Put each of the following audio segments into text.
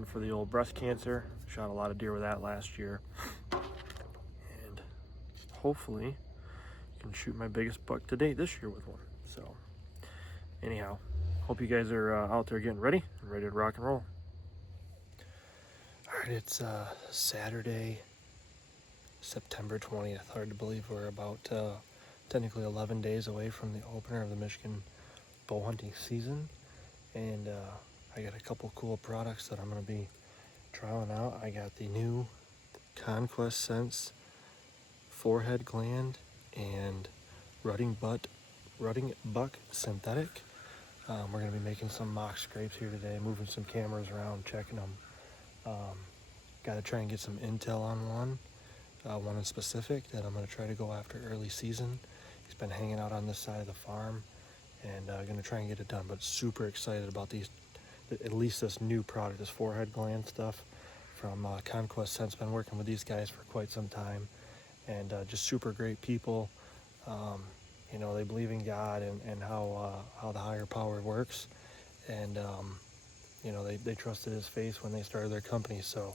one for the old breast cancer. Shot a lot of deer with that last year. And hopefully can shoot my biggest buck to date this year with one. So anyhow, hope you guys are out there getting ready to rock and roll. All right, it's Saturday, September 20th. Hard to believe we're about technically 11 days away from the opener of the Michigan bow hunting season. And I got a couple cool products that I'm going to be trialing out. I got the new Conquest Sense forehead gland and rutting buck synthetic. We're going to be making some mock scrapes here today, moving some cameras around, checking them. Got to try and get some intel on one in specific that I'm going to try to go after early season. He's been hanging out on this side of the farm, and going to try and get it done. But super excited about these, at least this new product, this forehead gland stuff from Conquest Sense. Been working with these guys for quite some time, and just super great people. You know, they believe in God and how the higher power works, and you know, they trusted his face when they started their company. So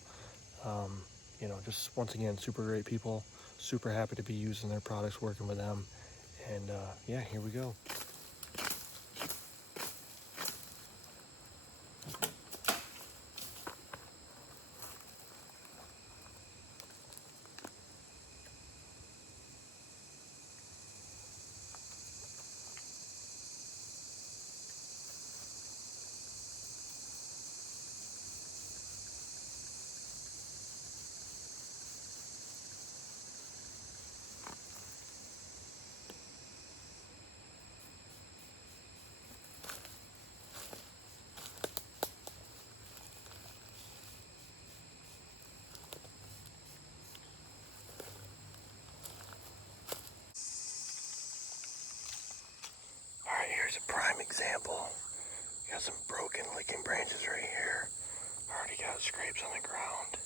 you know, just once again, super great people. Super happy to be using their products, working with them, and yeah, here we go. Alright, here's a prime example. Got some broken licking branches right here. Already got scrapes on the ground.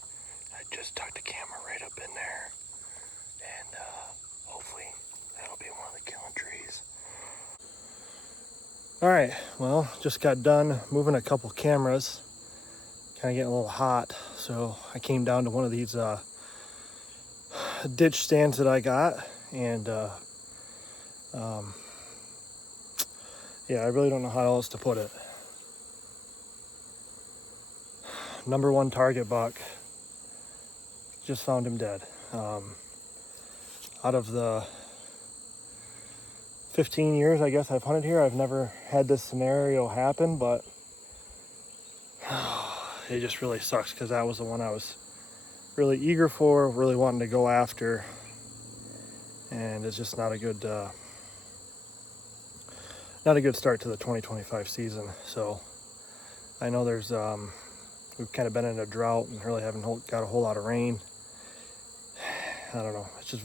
I just tucked the camera right up in there. And hopefully that'll be one of the killing trees. Alright, well, just got done moving a couple cameras. Kind of getting a little hot. So I came down to one of these ditch stands that I got. And yeah, I really don't know how else to put it. Number one target buck. Just found him dead. Out of the 15 years I guess I've hunted here, I've never had this scenario happen, but it just really sucks because that was the one I was really eager for, really wanting to go after, and it's just not a good start to the 2025 season. So I know there's we've kind of been in a drought and really haven't got a whole lot of rain. I don't know. It's just,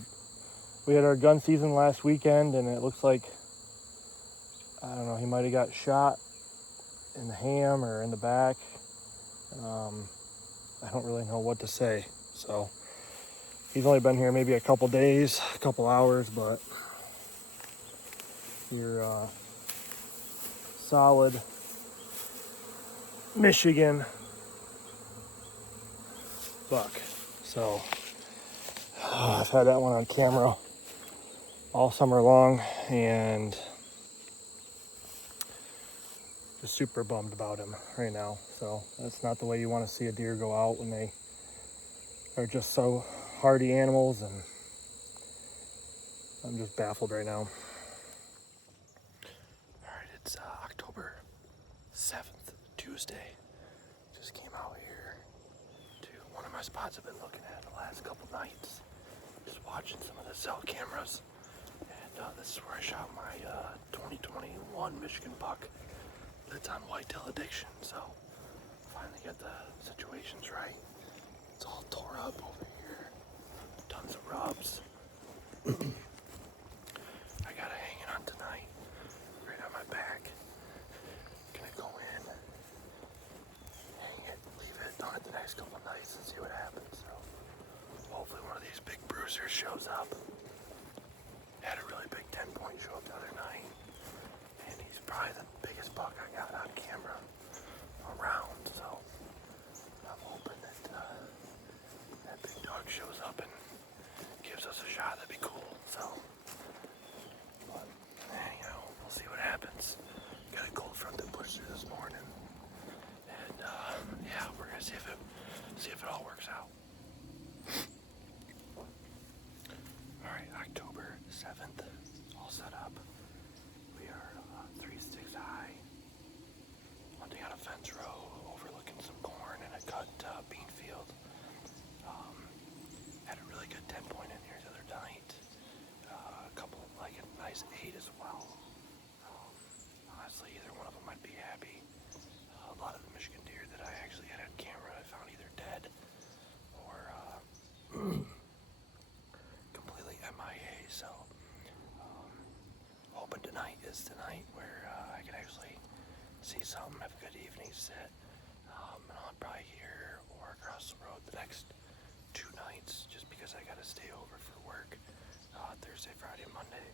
we had our gun season last weekend, and it looks like, I don't know, he might have got shot in the ham or in the back. I don't really know what to say. So he's only been here maybe a couple days, a couple hours, but your solid Michigan buck. So I've had that one on camera all summer long, and just super bummed about him right now. So that's not the way you want to see a deer go out when they are just so hardy animals, and I'm just baffled right now. Alright, it's October 7th, Tuesday. Just came out here to one of my spots I've been looking at the last couple nights. Just watching some of the cell cameras. And this is where I shot my 2021 Michigan buck. It's on Whitetail Addiction, so finally got the situations right. It's all tore up over here. Tons of rubs. I got it hanging on tonight, right on my back. Gonna go in, hang it, leave it on it the next couple nights and see what happens. So hopefully one of these big bruisers shows up. Had a really big 10-point show up the other night, and he's probably the biggest buck I got on camera around. So see if it all works out. Alright, October 7th, all set up. We are 3 sticks high, hunting on a fence row, overlooking some corn and a cut bean field. Had a really good 10-point in here the other night. A couple, like a nice 8 as well. Honestly, either one of them might be happy. A lot of the Michigan deer that I actually had on camera, I found either dead or completely MIA. So, hoping tonight is tonight where I can actually see something, have a good evening sit. And I'll probably here or across the road the next 2 nights, just because I gotta stay over for work Thursday, Friday, and Monday.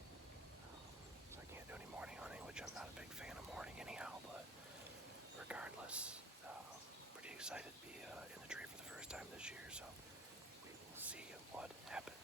So I can't do any morning hunting, which I'm not a big fan of morning anyhow, but regardless, pretty excited to be in the tree for the first time this year, so we will see what happens.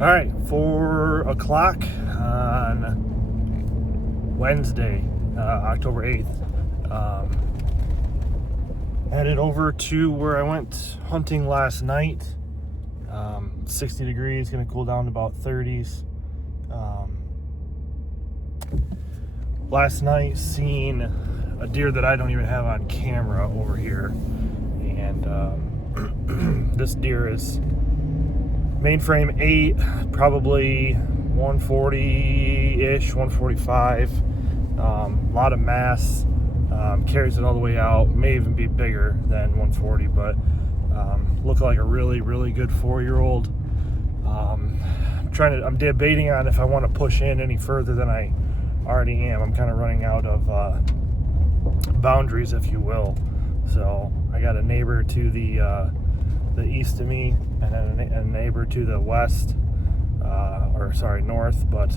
All right, 4 o'clock on Wednesday, October 8th. Headed over to where I went hunting last night. 60 degrees, gonna cool down to about 30s. Last night, seen a deer that I don't even have on camera over here. And this deer is mainframe 8, probably 140-ish, 145. A lot of mass, carries it all the way out. May even be bigger than 140, but look like a really, really good 4-year-old. I'm debating on if I want to push in any further than I already am. I'm kind of running out of boundaries, if you will. So I got a neighbor to the east of me, and then a neighbor to the west, north. But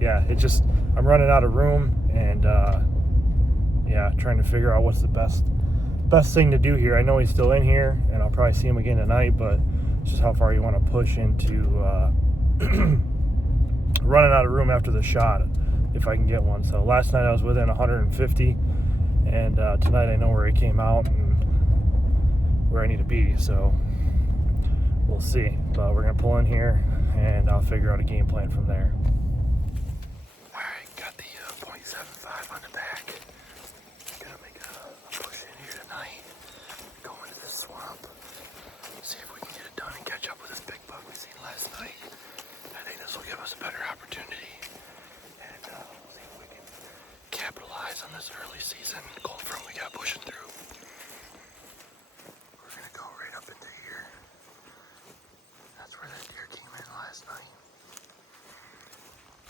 yeah, it just, I'm running out of room, and yeah, trying to figure out what's the best thing to do here. I know he's still in here, and I'll probably see him again tonight, but it's just how far you want to push into running out of room after the shot, if I can get one. So last night I was within 150, and tonight I know where he came out and where I need to be, so we'll see. But we're gonna pull in here, and I'll figure out a game plan from there. All right, got the .75 on the back. Gonna make a push in here tonight, go into this swamp, see if we can get it done and catch up with this big buck we seen last night. I think this will give us a better opportunity, and see if we can capitalize on this early season cold front we got pushing through. We're gonna go right up into here. That's where that deer came in last night.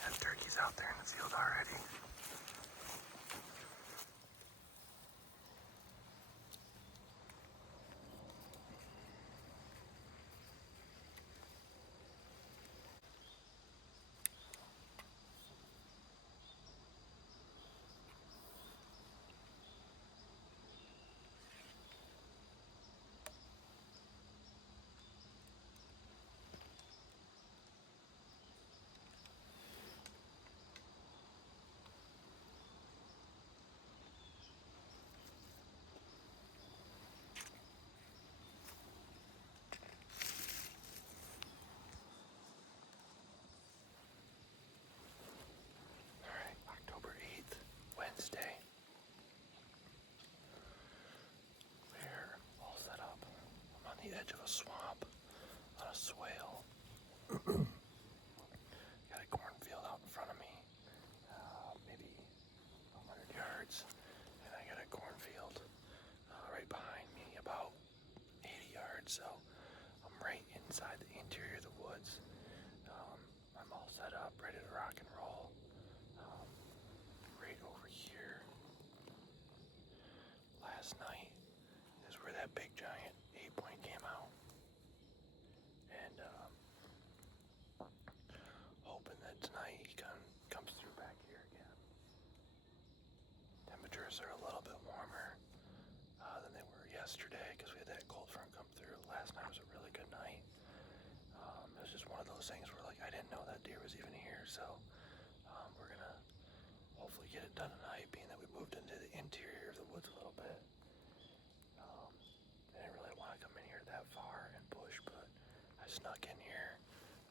Got turkeys out there in the field already. swamp on a swale. Got a cornfield out in front of me, maybe 100 yards, and I got a cornfield right behind me, about 80 yards. So I'm right inside the interior of the woods. I'm all set up, ready to rock and roll. Right over here, last night is where that big giant 8-point came out, and hoping that tonight he comes through back here again. Temperatures are a little bit warmer than they were yesterday because we had that cold front come through. Last night was a really good night. It was just one of those things where I didn't know that deer was even here, so we're gonna hopefully get it done tonight, being that we moved into the interior of the woods a little bit. I didn't really want to come in here that far and push, but I snuck in here.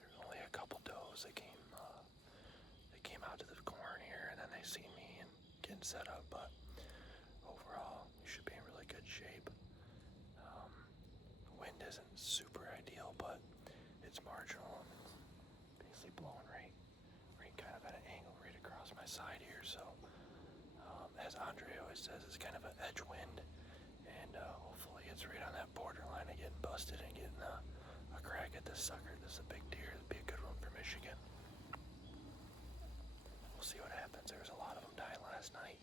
There's only a couple does that came out to the corn here, and then they seen me and getting set up. But overall, we should be in really good shape. The wind isn't super ideal, but it's marginal. It's basically blowing right kind of at an angle right across my side here. So as Andre always says, it's kind of an edge wind, and hopefully it's right on that borderline of getting busted and getting a crack at this sucker. This is a big deer. It'd be a good one for Michigan. We'll see what happens. There was a lot of them dying last night.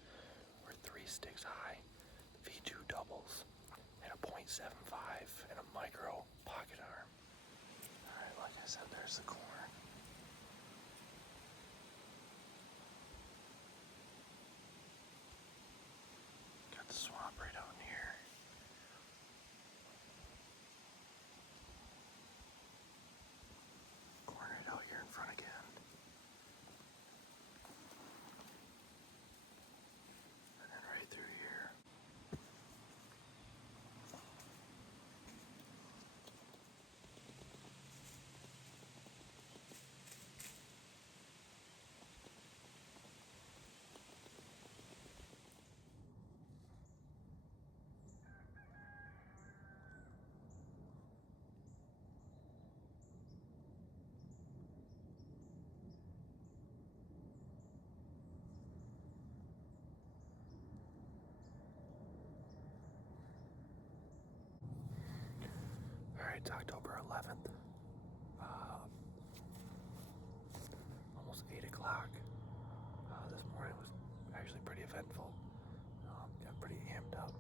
We're 3 sticks high, V2 doubles, and a .75 and a micro pocket arm. Alright, like I said, there's the corn. Got the swamp right out in here. Corn right out here in front again. And then right through here. It's October 11th, almost 8 o'clock. This morning was actually pretty eventful. Got pretty amped up.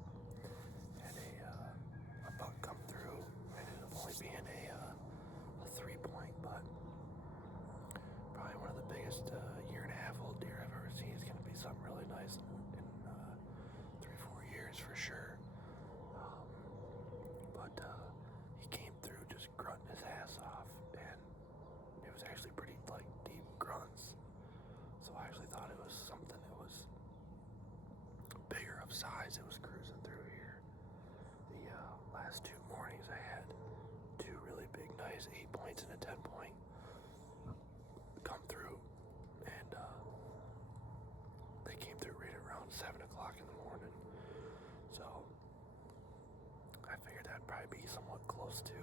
Had a buck come through. Ended up only being a 3-point, but probably one of the biggest year-and-a-half-old deer I've ever seen. It's going to be something really nice in 3-4 years for sure. But he came through just grunting his ass off, and it was actually pretty deep grunts. So I actually thought it was something that was bigger of size that was cruising through here. The last 2 mornings I had 2 really big, nice 8-points and a 10-point come through, and they came through right around 7 o'clock in the morning. So I figured that'd probably be somewhat close to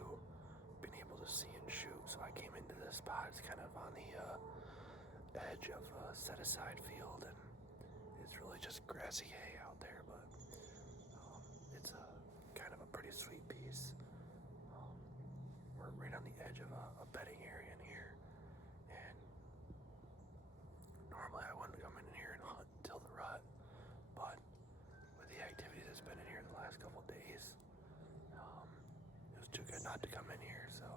being able to see and shoot. So I came into this spot. It's kind of on the edge of a set-aside field, and it's really just grassy hay out there, but it's a kind of a pretty sweet piece. We're right on the edge of a bedding area in here, and normally I wouldn't come in here and hunt until the rut, but with the activity that's been in here the last couple of days, it was too good not to come in here. So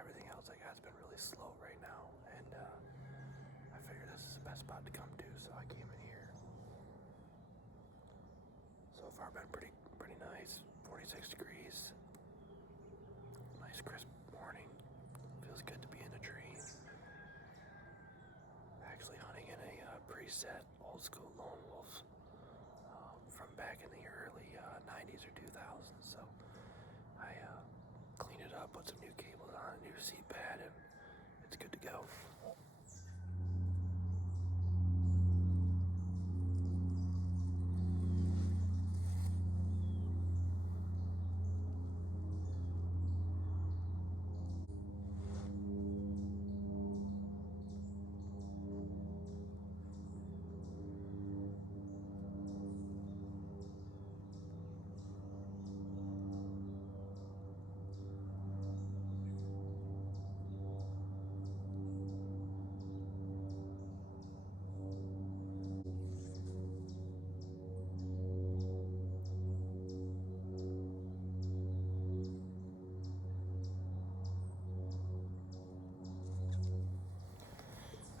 everything else I got has been really slow right now, and I figured this is the best spot to come to, so I came in here. So far been pretty nice. 46 degrees. Nice crisp morning. Feels good to be in the trees. Actually hunting in a preset old school lone wolf from back in the early 90s or 2000s. So I cleaned it up, put some new cables on, a new seat pad, and it's good to go.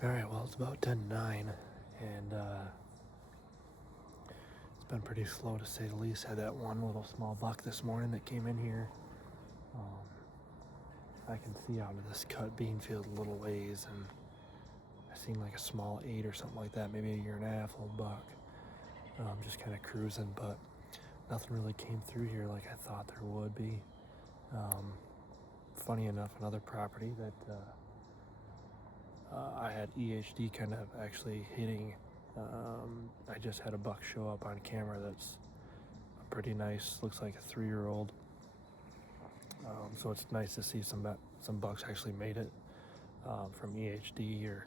Alright, well, it's about 10:09, and it's been pretty slow to say the least. Had that one little small buck this morning that came in here. I can see out of this cut bean field a little ways, and I seen like a small 8 or something like that, maybe a 1.5-year old buck. Just kind of cruising, but nothing really came through here like I thought there would be. Funny enough, another property that I had EHD kind of actually hitting. I just had a buck show up on camera that's pretty nice, looks like a 3-year-old. So it's nice to see some bucks actually made it from EHD, or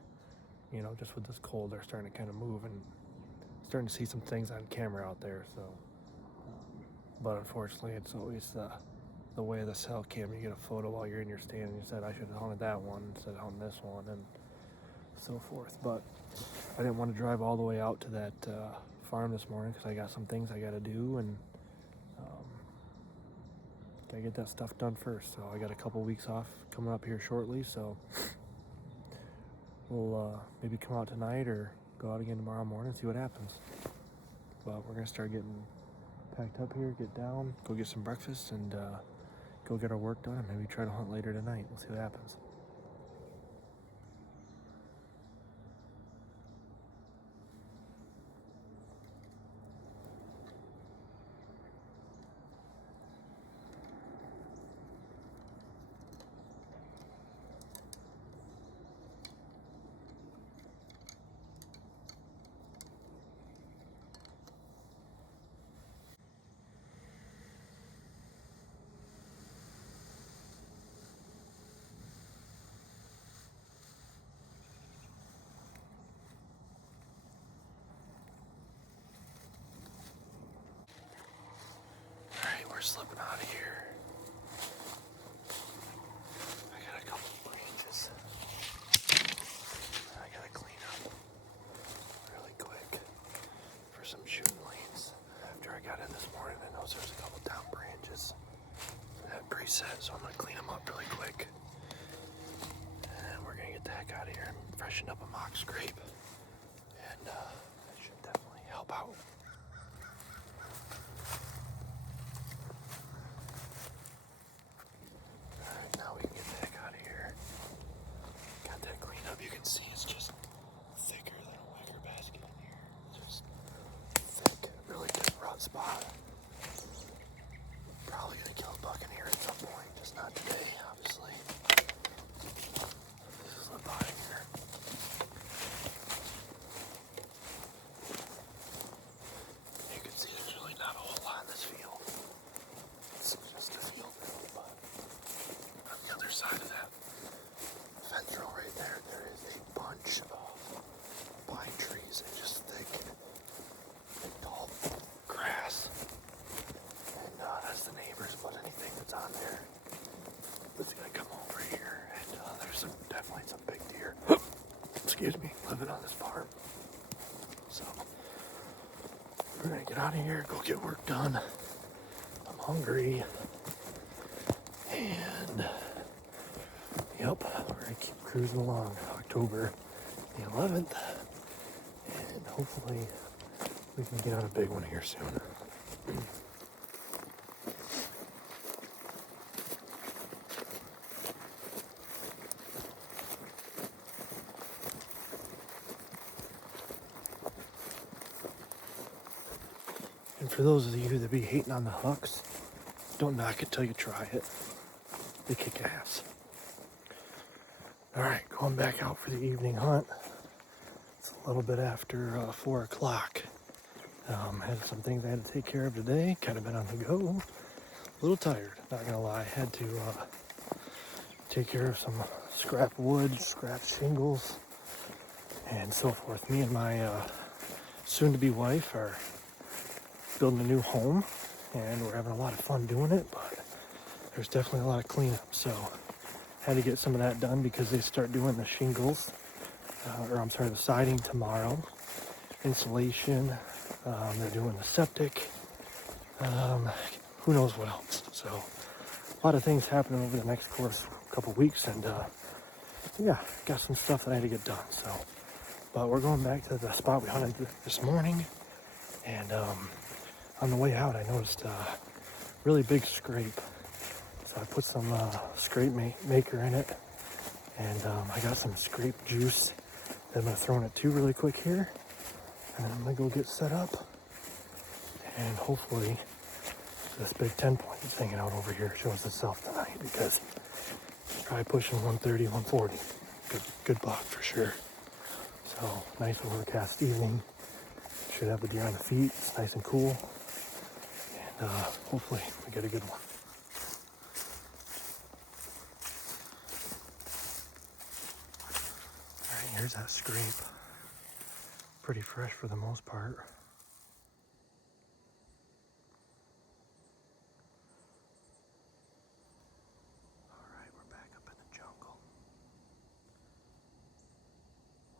just with this cold they're starting to kind of move, and starting to see some things on camera out there. So but unfortunately it's always the way of the cell cam. You get a photo while you're in your stand and you said I should have hunted that one instead of hunting this one, and so forth. But I didn't want to drive all the way out to that farm this morning because I got some things I got to do, and gotta get that stuff done first. So I got a couple weeks off coming up here shortly, so we'll maybe come out tonight or go out again tomorrow morning and see what happens. But we're gonna start getting packed up here, get down, go get some breakfast, and go get our work done, and maybe try to hunt later tonight. We'll see what happens. Slipping out of here. I got a couple branches I gotta clean up really quick for some shooting lanes. After I got in this morning, I noticed there's a couple down branches that had preset, so I'm gonna clean them up really quick. And we're gonna get the heck out of here and freshen up a mock scrape. And that should definitely help out. Spot. Probably gonna kill a buck in here at some point, just not today, obviously. Slip out of here. You can see there's really not a whole lot in this field. It's just a field, but on the other side of that fence row right there, there is a bunch of pine trees and just thick and tall grass, and that's the neighbors, but anything that's on there is gonna come over here, and there's definitely some big deer, excuse me, living on this farm. So we're gonna get out of here, go get work done. I'm hungry, and yep, we're gonna keep cruising along. October the 11th, and hopefully we can get on a big one here soon. And for those of you that be hating on the hucks, don't knock it till you try it. They kick ass. Alright, going back out for the evening hunt. It's a little bit after 4 o'clock. Had some things I had to take care of today. Kind of been on the go. A little tired, not gonna lie. Had to take care of some scrap wood, scrap shingles, and so forth. Me and my soon-to-be wife are building a new home, and we're having a lot of fun doing it, but there's definitely a lot of cleanup. So had to get some of that done because they start doing the shingles, the siding tomorrow. Insulation. They're doing the septic. Who knows what else. So a lot of things happening over the next couple weeks, and yeah, got some stuff that I had to get done. So, but we're going back to the spot we hunted this morning, and on the way out, I noticed a really big scrape. So I put some scrape maker in it, and I got some scrape juice that I'm gonna throw in it too really quick here, and then I'm gonna go get set up, and hopefully this big 10 point that's hanging out over here shows itself tonight, because it's probably pushing 130, 140. Good buck for sure. So nice overcast evening. Should have the deer on the feet. It's nice and cool, and hopefully we get a good one. All right, here's that scrape. Pretty fresh for the most part. All right, we're back up in the jungle.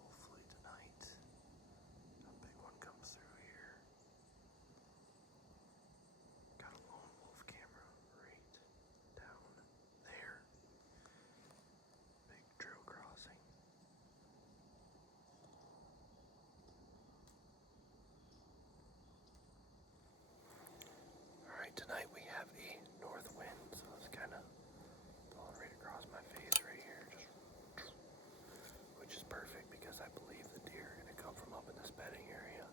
Hopefully tonight a big one comes through here. Got a lone wolf camera right down there. Big trail crossing. All right, tonight we have a north wind, so it's kind of blowing right across my face right here, which is perfect because I believe the deer are going to come from up in this bedding area,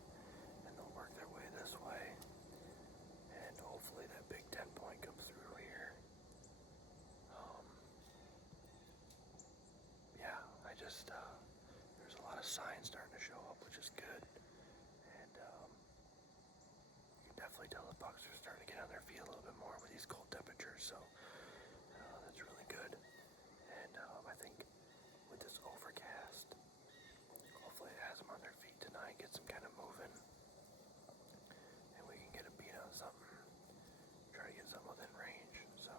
and they'll work their way this way, and hopefully that big 10 point comes through here. Yeah, there's a lot of signs starting to show up, which is good, and you can definitely tell the bucks are starting to get on their feet a little bit more with these cold temperatures, so that's really good. And I think with this overcast, hopefully it has them on their feet tonight, gets them kind of moving, and we can get a beat on something, try to get something within range. So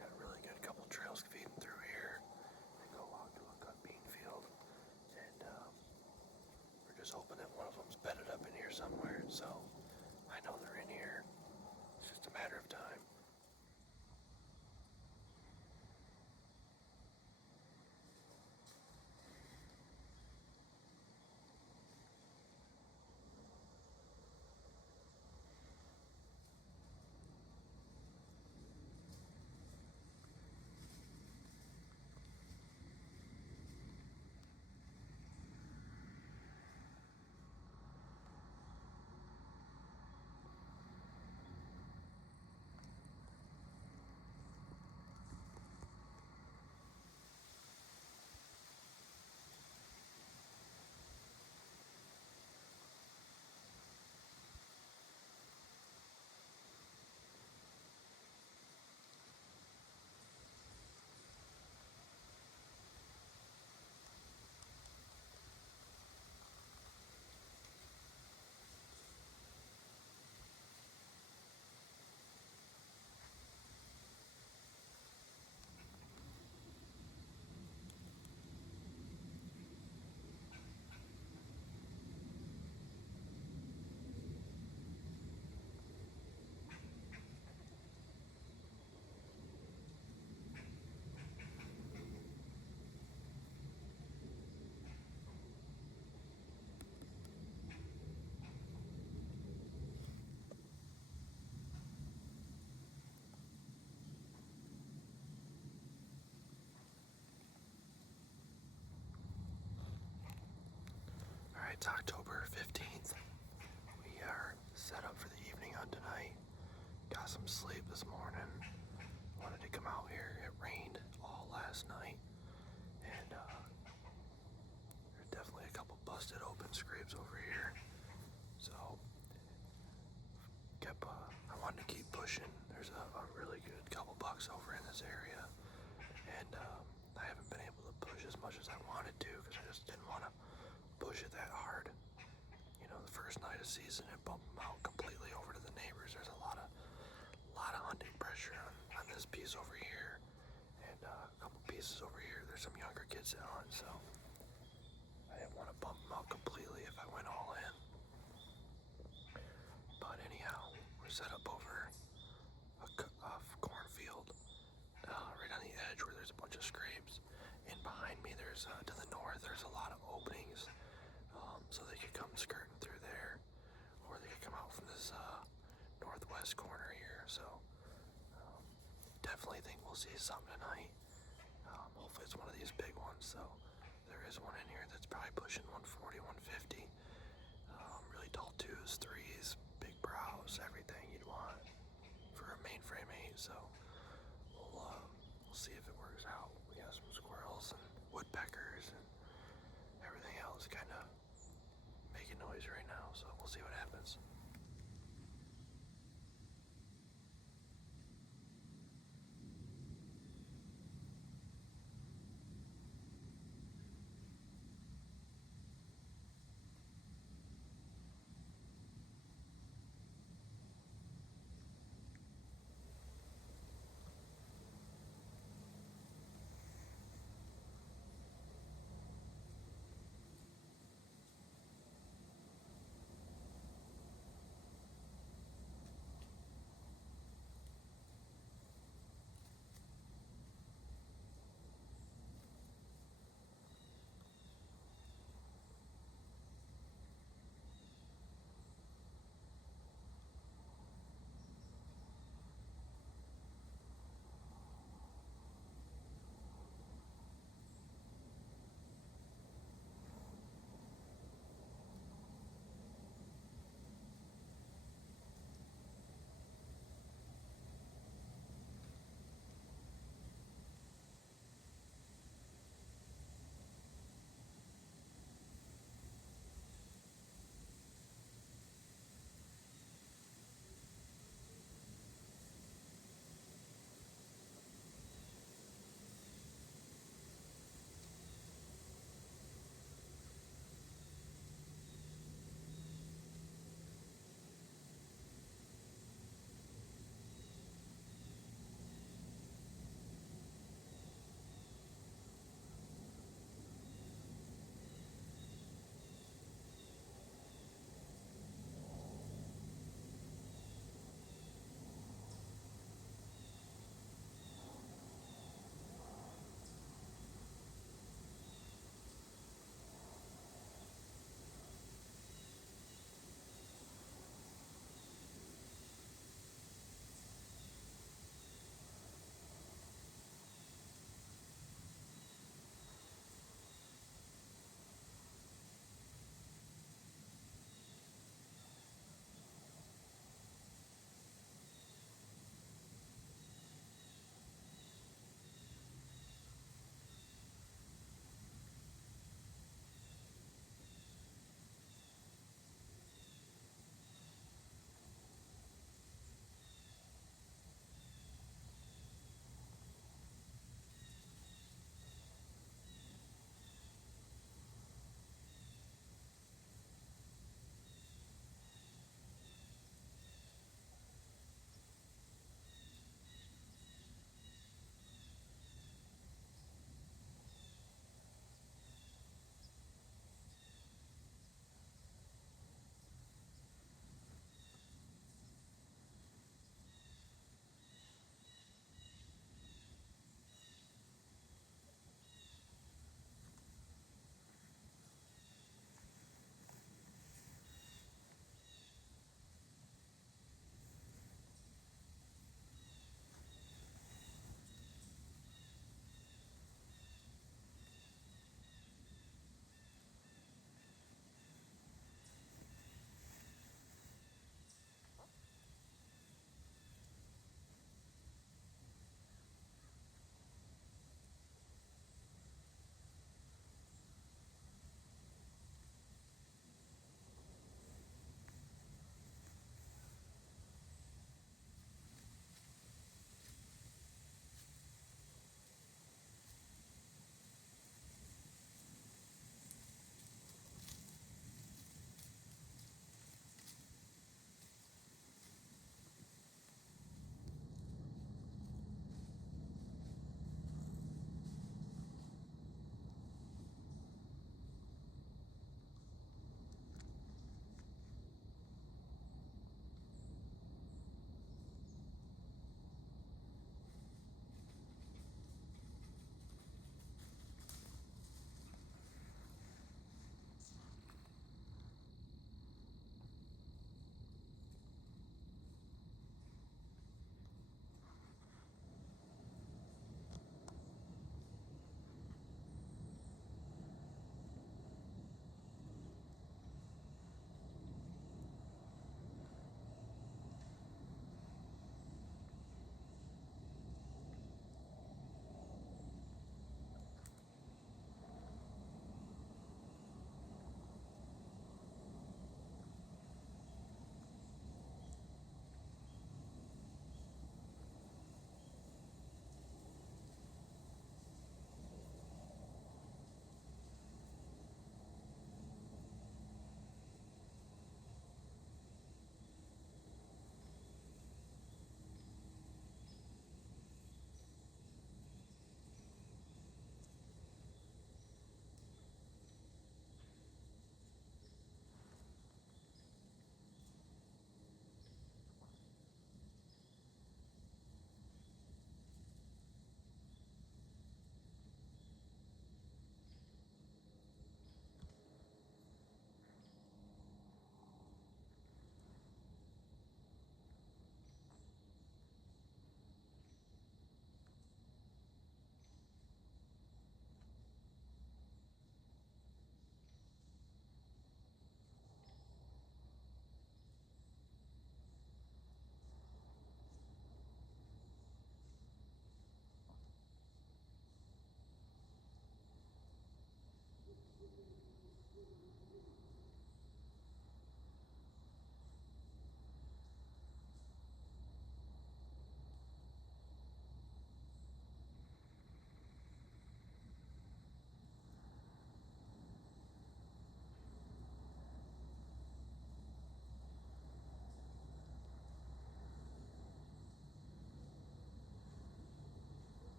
got a really good couple trails feeding through here, and go walk to Uncut bean field, and we're just hoping that one of them's bedded up in here somewhere, so I know they're in here. It's just a matter of time. It's October 15th. We are set up for the evening hunt tonight. Got some sleep this morning. Wanted to come out here. It rained all last night. And there's definitely a couple busted open scrapes over here. So I wanted to keep pushing. There's a really good couple bucks over in this area. And I haven't been able to push as much as I wanted to because I just didn't want to push it that hard. You know, the first night of season and bump them out completely over to the neighbors. There's a lot of hunting pressure on this piece over here, and a couple pieces over here. There's some younger kids that hunt, so I didn't want to bump them out completely if I went all in. But anyhow, we're set up over a cornfield, right on the edge where there's a bunch of scrapes. In behind west corner here, so definitely think we'll see something tonight. Hopefully it's one of these big ones, so there is one in here that's probably pushing 140, 150. Really tall 2s, 3s, big brows, everything you'd want for a mainframe 8, so we'll see if it works out. We got some squirrels and woodpeckers and everything else kind of making noise right now, so we'll see what happens.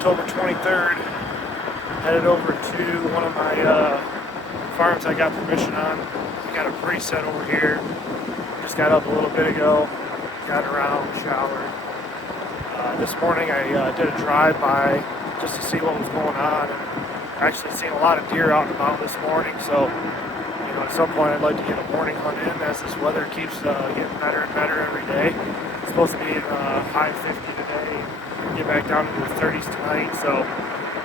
October 23rd. Headed over to one of my farms I got permission on. I got a preset over here. Just got up a little bit ago. Got around, showered. This morning I did a drive-by just to see what was going on. And actually seen a lot of deer out and about this morning, so you know, at some point I'd like to get a morning hunt in as this weather keeps getting better and better every day. It's supposed to be in high 50 today, get back down into the 30s tonight. So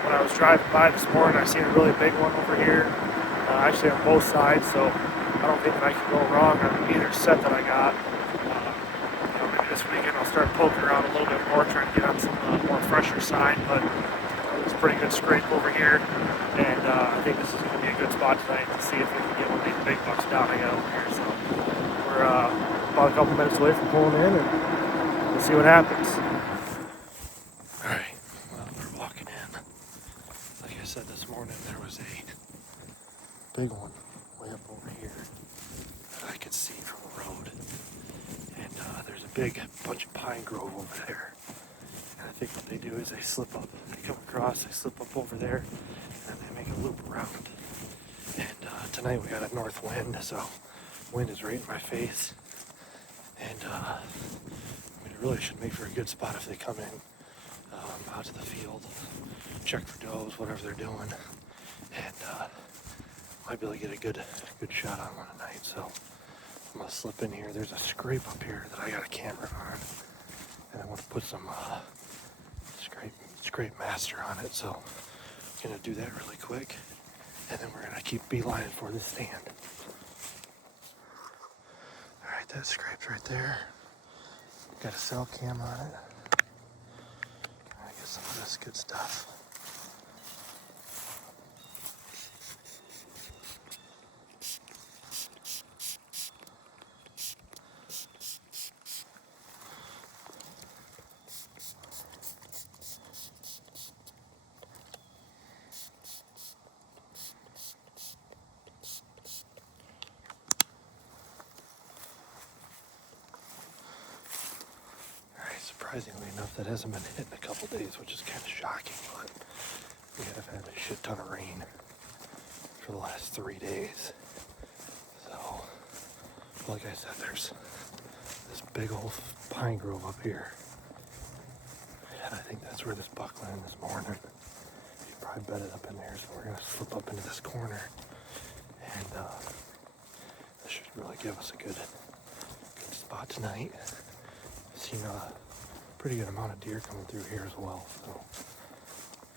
when I was driving by this morning, I seen a really big one over here, actually on both sides. So I don't think that I can go wrong on either set that I got. You know, maybe this weekend I'll start poking around a little bit more, trying to get on some more fresher sign, but it's a pretty good scrape over here, and I think this is going to be a good spot tonight to see if we can get one of these big bucks down I got over here. So we're about a couple minutes away from pulling in, and we'll see what happens. Alright, well, we're walking in. Like I said this morning, there was a big one way up over here that I could see from the road, and there's a big bunch of pine grove over there. I think what they do is they slip up, they come across, they slip up over there, and they make a loop around. And tonight we got a north wind, so wind is right in my face. And I mean, it really should make for a good spot if they come in out to the field, check for does, whatever they're doing, and might be able to get a good shot on one tonight. So I'm gonna slip in here. There's a scrape up here that I got a camera on, and I want to put some scrape master on it, so I'm gonna do that really quick, and then we're gonna keep beelining for this stand. Alright, that scrape's right there. Got a cell cam on it. I get some of this good stuff. Surprisingly enough, that hasn't been hit in a couple days, which is kind of shocking, but we have had a shit ton of rain for the last 3 days. So, like I said, there's this big old pine grove up here, and I think that's where this buck went in this morning. He probably bedded up in there, so we're going to slip up into this corner, and this should really give us a good spot tonight. I've seen pretty good amount of deer coming through here as well, so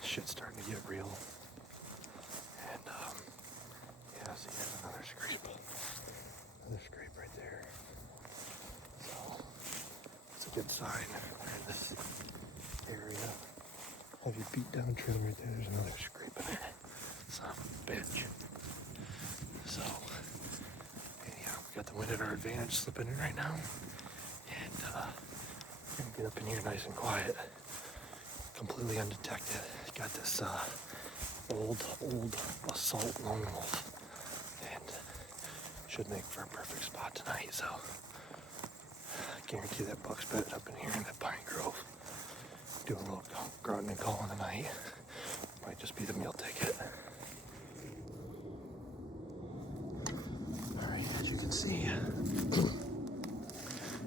shit's starting to get real. And yeah, see, there's another scrape right there. So it's a good sign. We're in this area. Have your beat down trim right there. There's another scrape in there. Son of a bitch. So anyhow, we got the wind at our advantage, slipping in right now, and gonna get up in here nice and quiet, completely undetected. Got this old assault lone wolf, and should make for a perfect spot tonight. So I guarantee that buck's bedded up in here in that pine grove, doing a little grunting and calling tonight. Might just be the meal ticket. All right, as you can see,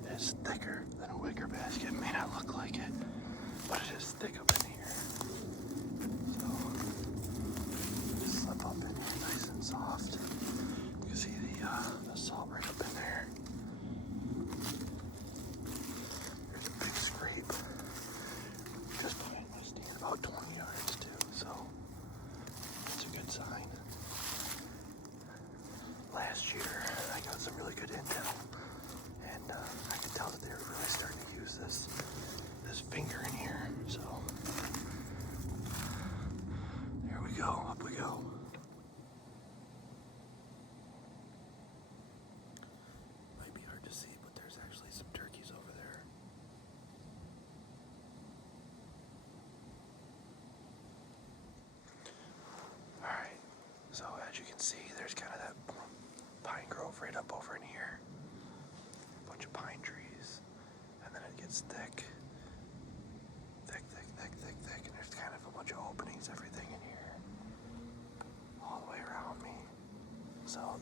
it's thicker than a wicker basket. It may not look like it, but it is thick up in here. So just slip up in here nice and soft. You can see the salt right up in there. There's a big scrape just behind my stand, about 20 yards too, so that's a good sign. Last year I got some really good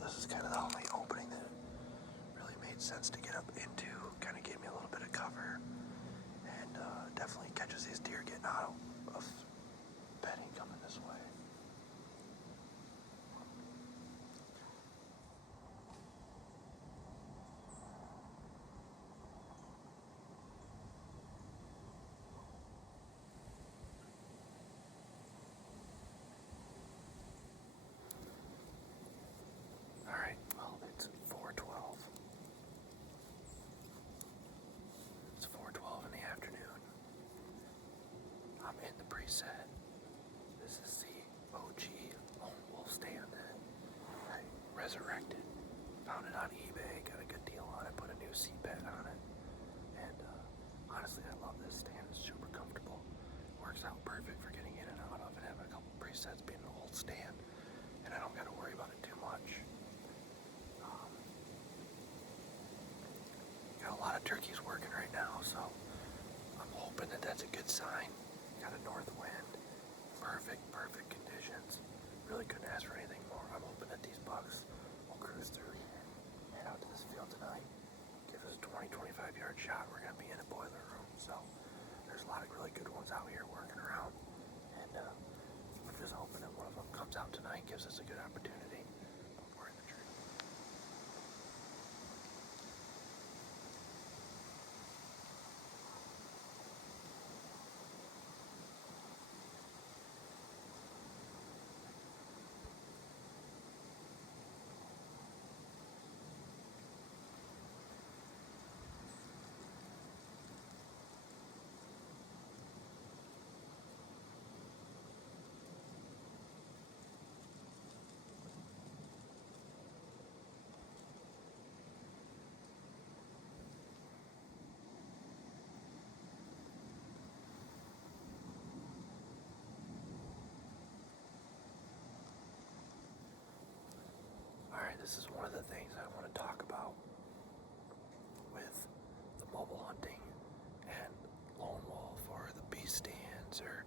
this is kind of the only opening that really made sense to get up into. Kind of gave me a little bit of cover, and definitely catches these deer getting out of bedding coming this way. Alright, well, it's 4:12. It's 4:12 in the afternoon. I'm in the preset. This is the OG lone wolf stand that I resurrected. Found it on eBay, got a good deal on it, put a new seat pad on it. And honestly, I love this stand. It's super comfortable. Works out perfect for getting in and out of it, having a couple presets, being an old stand. And I don't got to worry about it too much. Got a lot of turkeys working right now, so I'm hoping that that's a good sign. Got a north wind, perfect conditions. Really couldn't ask for anything more. I'm hoping that these bucks will cruise through here, head out to this field tonight, give us a 20-25 yard shot. We're gonna be in a boiler room, so there's a lot of really good ones out here working around, and I'm just hoping that one of them comes out tonight, gives us a good opportunity. We're in the tree. Alright, this is one of the things I want to talk about with the mobile hunting and lone wolf or the beast stands or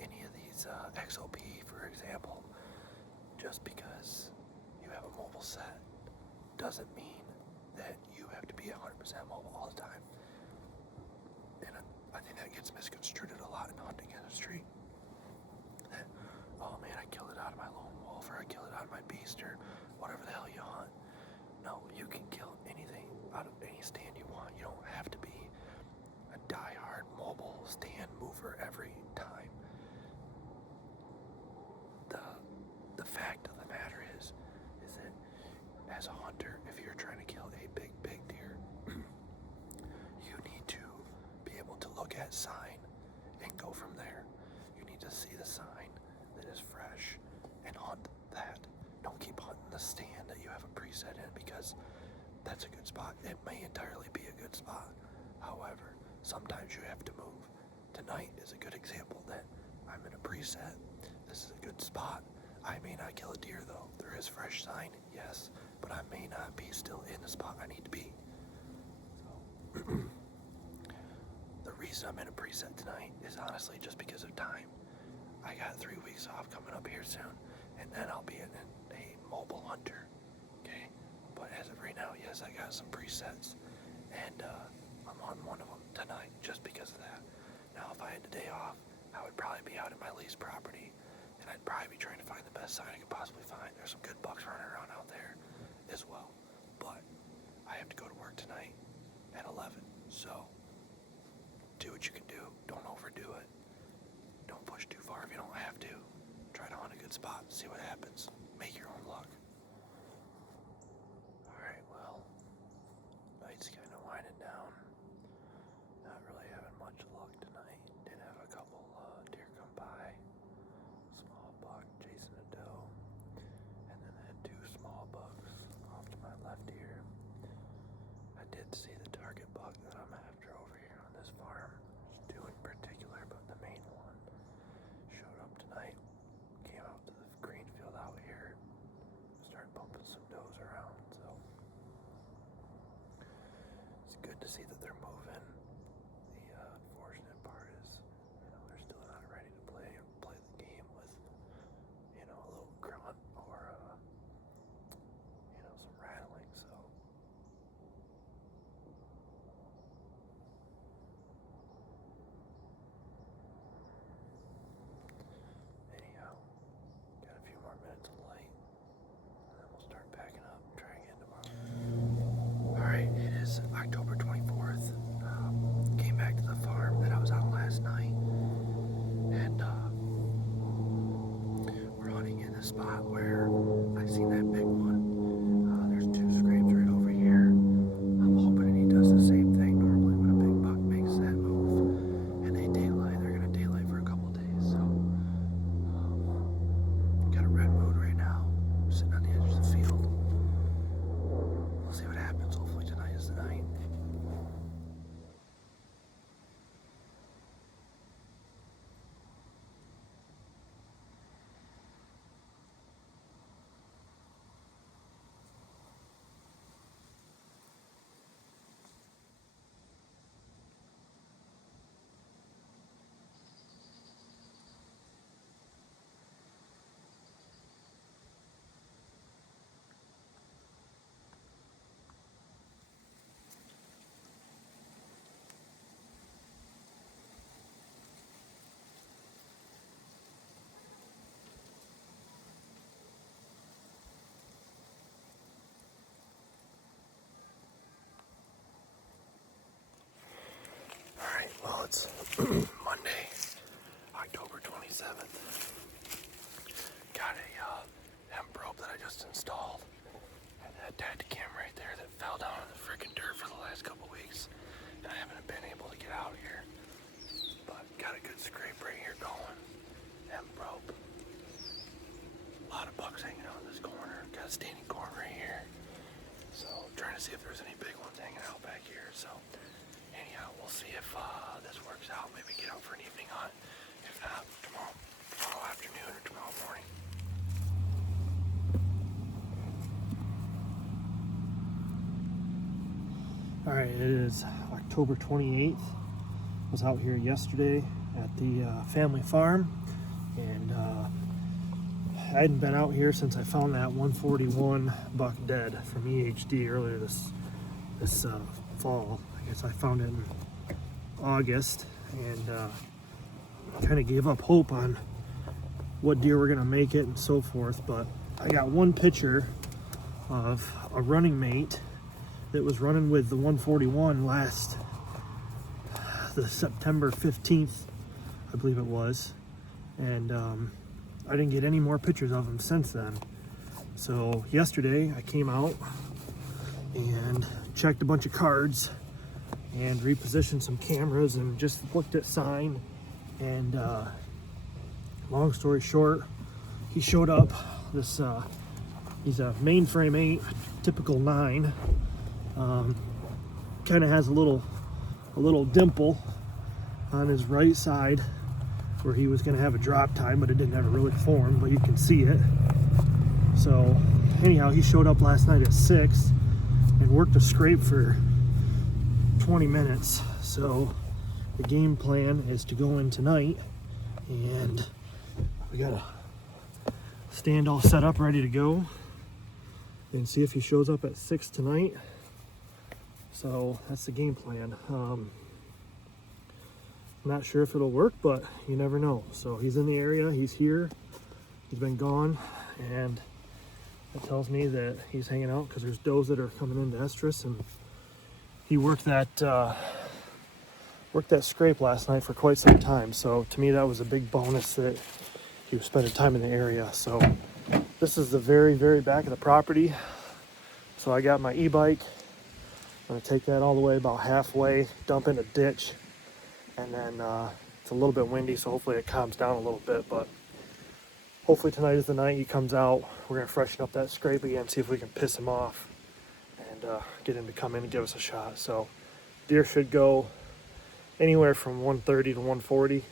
any of these XOP, for example. Just because you have a mobile set doesn't mean that you have to be 100% mobile all the time. And I think that gets misconstrued a lot in the hunting industry. That, oh man, I killed it out of my lone wolf, or I killed it out of my beast, or whatever the hell you hunt. No, you can kill anything out of any stand you want. You don't have to be a die-hard mobile stand mover every time. The fact of the matter is that as a hunter, if you're trying to kill a big deer, you need to be able to look at sign and go from there. You need to see the sign that is fresh and hunt that. Don't keep hunting the stand that you have a preset in, because that's a good spot. It may entirely be a good spot. However, sometimes you have to move. Tonight is a good example that I'm in a preset. This is a good spot. I may not kill a deer though. There is fresh sign, yes, but I may not be still in the spot I need to be. So, the reason I'm in a preset tonight is honestly just because of time. I got 3 weeks off coming up here soon, and then I'll be in a mobile hunter, okay? But as of right now, yes, I got some presets, and I'm on one of them tonight just because of that. Now, if I had the day off, I would probably be out at my lease property, and I'd probably be trying to find the best sign I could possibly find. There's some good bucks running around out there as well, but I have to go to work tonight at 11, so do what you can do. Don't overdo it. Don't push too far if you don't have to. Try to hunt a good spot, see what happens. Make your own luck. Alright, well, night's kind of winding down. Not really having much luck tonight. Did have a couple deer come by. Small buck chasing a doe. And then I had 2 small bucks off to my left ear. I did see the target buck that I'm after over here on this farm. There's 2 in particular, but the main one showed up tonight. Came out to the green field out here. Started bumping some does around, so it's good to see that they're moving. The unfortunate part is, they're still not ready to play the game with, a little grunt or, spot where I seen that big one. There's 2 scrapes right over here. I'm hoping he does the same thing. Normally when a big buck makes that move and they daylight, they're gonna daylight for a couple days. So got a red mood right now, sitting on the edge of the field. We'll see what happens. Hopefully tonight is the night. Well, it's Monday, October 27th. Got a hemp rope that I just installed. And that tactic cam right there that fell down in the freaking dirt for the last couple weeks. And I haven't been able to get out here. But got a good scrape right here going. Hemp rope. A lot of bucks hanging out in this corner. Got a standing corn right here. So trying to see if there's any big ones hanging out back here. So anyhow, we'll see if this works out. Maybe get out for an evening hunt. If not, tomorrow afternoon or tomorrow morning. All right, it is October 28th. I was out here yesterday at the family farm, and I hadn't been out here since I found that 141 buck dead from EHD earlier this fall. I guess I found it in August, and kind of gave up hope on what deer were gonna make it and so forth. But I got one picture of a running mate that was running with the 141 the September 15th, I believe it was, and I didn't get any more pictures of him since then. So yesterday I came out and checked a bunch of cards and repositioned some cameras and just looked at sign, and long story short, he showed up. He's a mainframe 8, typical 9. Kind of has a little dimple on his right side where he was going to have a drop time, but it didn't ever really form, but you can see it. So anyhow, he showed up last night at 6 and worked a scrape for 20 minutes. So the game plan is to go in tonight, and we got a stand all set up ready to go and see if he shows up at 6 tonight. So that's the game plan. I'm not sure if it'll work, but you never know. So he's in the area, he's here, he's been gone, and that tells me that he's hanging out because there's does that are coming into estrus, and he worked that scrape last night for quite some time. So to me, that was a big bonus that he was spending time in the area. So this is the very, very back of the property. So I got my e-bike. I'm gonna take that all the way about halfway, dump in a ditch, and then it's a little bit windy, so hopefully it calms down a little bit. But hopefully tonight is the night he comes out. We're gonna freshen up that scrape again, see if we can piss him off and get him to come in and give us a shot. So deer should go anywhere from 130 to 140.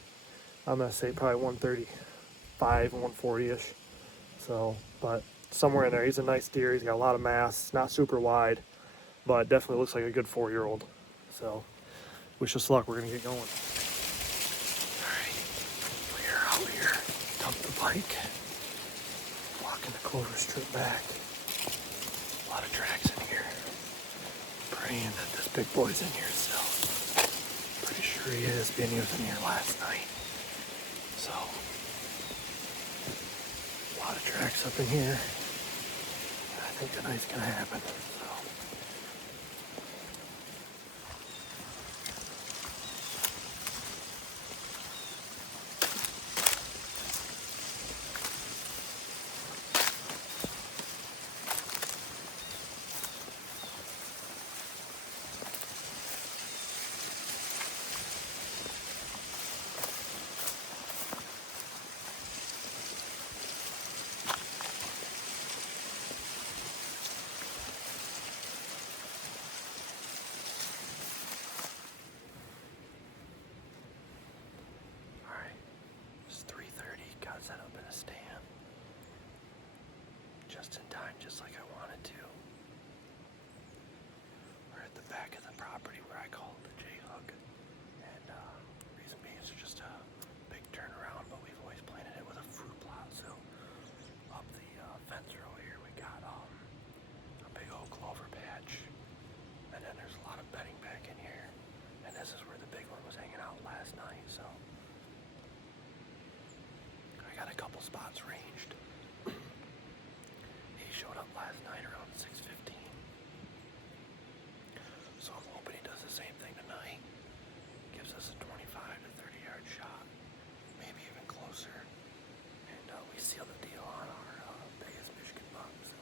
I'm gonna say probably 135 and 140-ish. So, but somewhere in there. He's a nice deer. He's got a lot of mass, not super wide, but definitely looks like a good 4-year-old. So wish us luck. We're gonna get going. All right, we're out here. Dump the bike, walking the clover strip back. A lot of tracks in here. Praying that this big boy's in here still. Pretty sure he is, being he was in here last night. So a lot of tracks up in here. I think tonight's gonna happen. just in time, just like I wanted to. We're at the back of the property where I call it the J-hook. And reason being is just a big turnaround, but we've always planted it with a fruit plot. So up the fence row here, we got a big old clover patch. And then there's a lot of bedding back in here. And this is where the big one was hanging out last night, so I got a couple spots ranged. He showed up last night around 6:15. So I'm hoping he does the same thing tonight. Gives us a 25 to 30 yard shot, maybe even closer. And we seal the deal on our biggest Michigan buck, so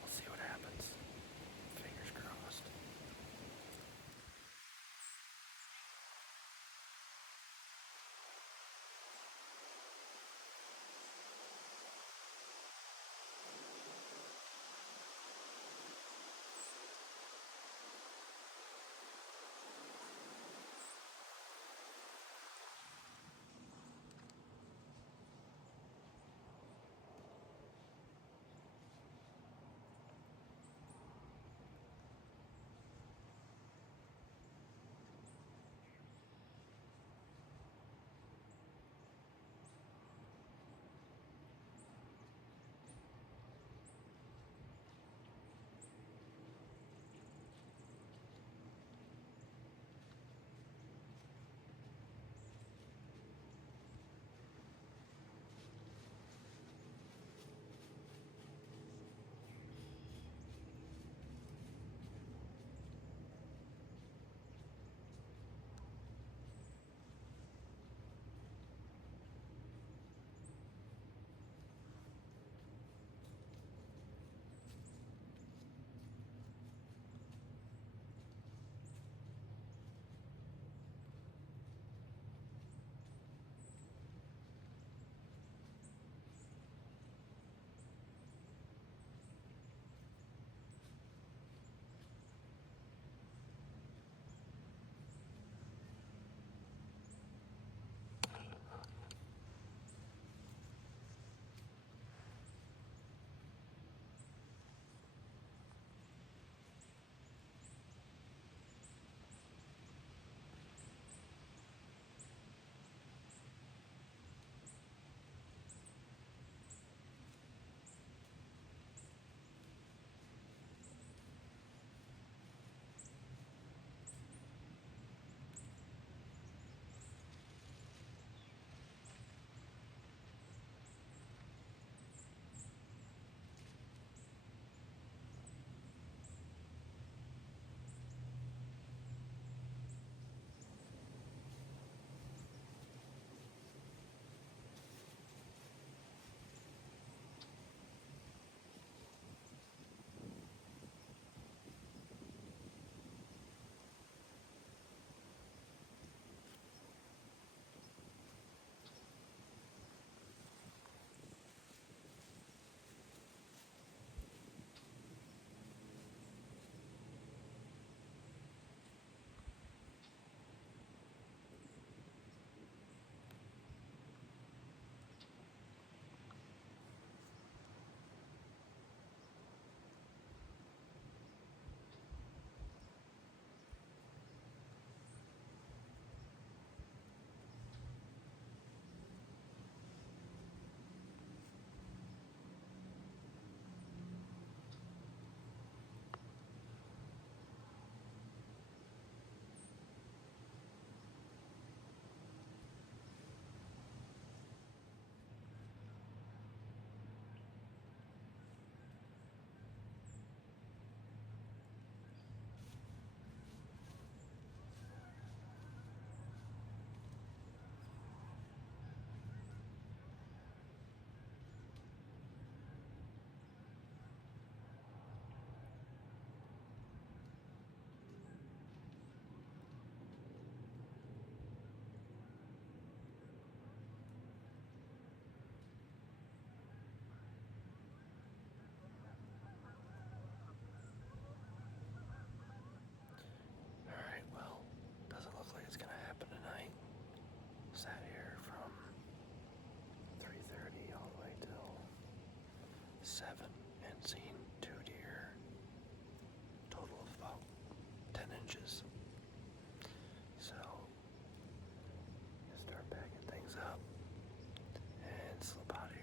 we'll see what happens. Fingers crossed. Seen 2 deer, total of about 10 inches. So, start packing things up and slip out of here.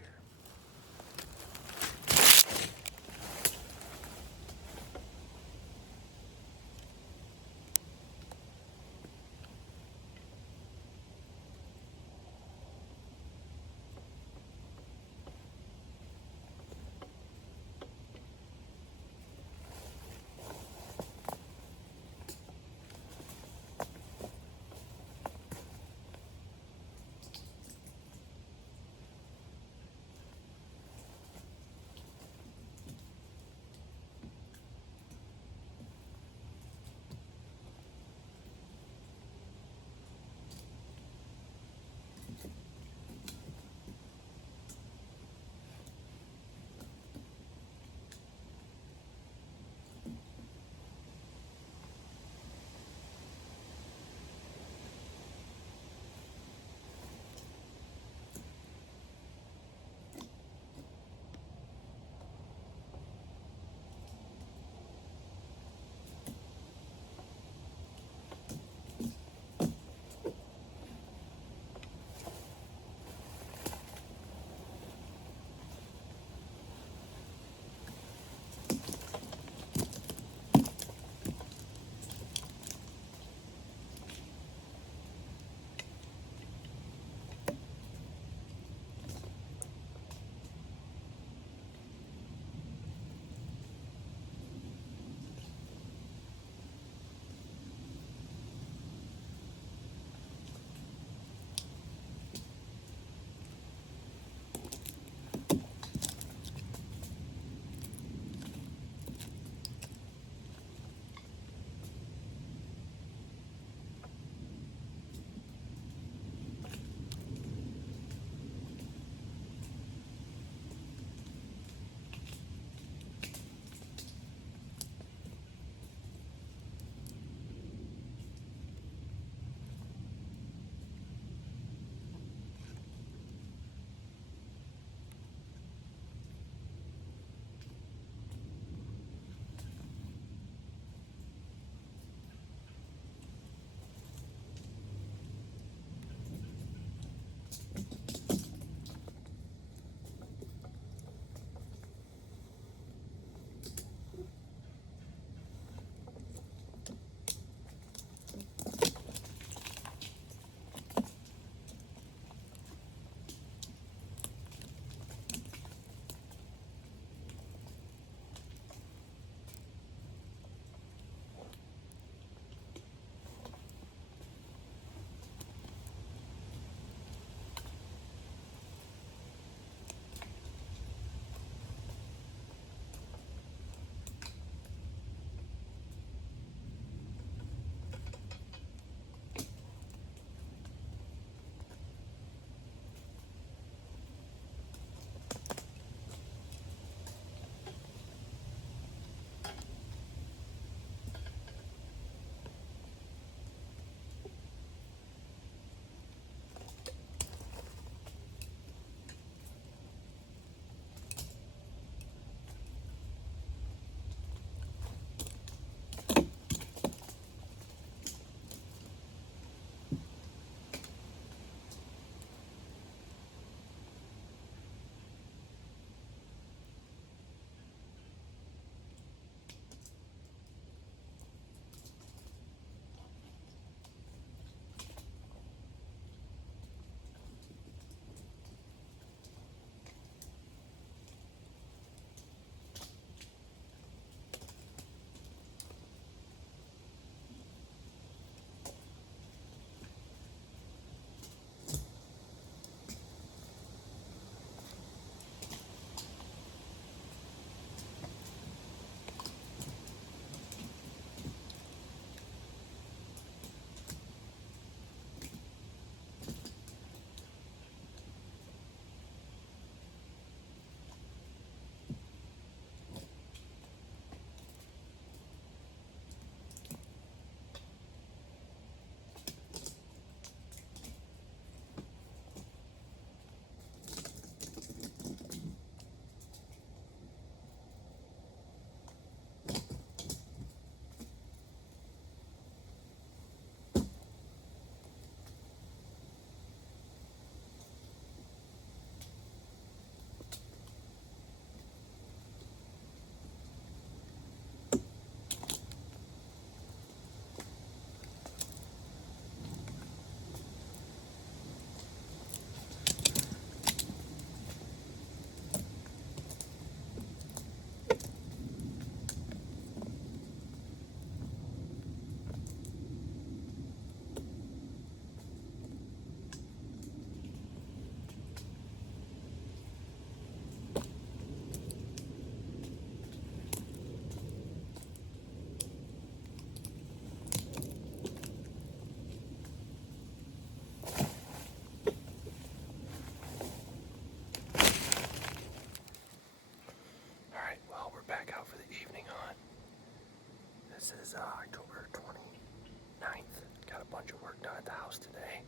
This is October 29th. Got a bunch of work done at the house today,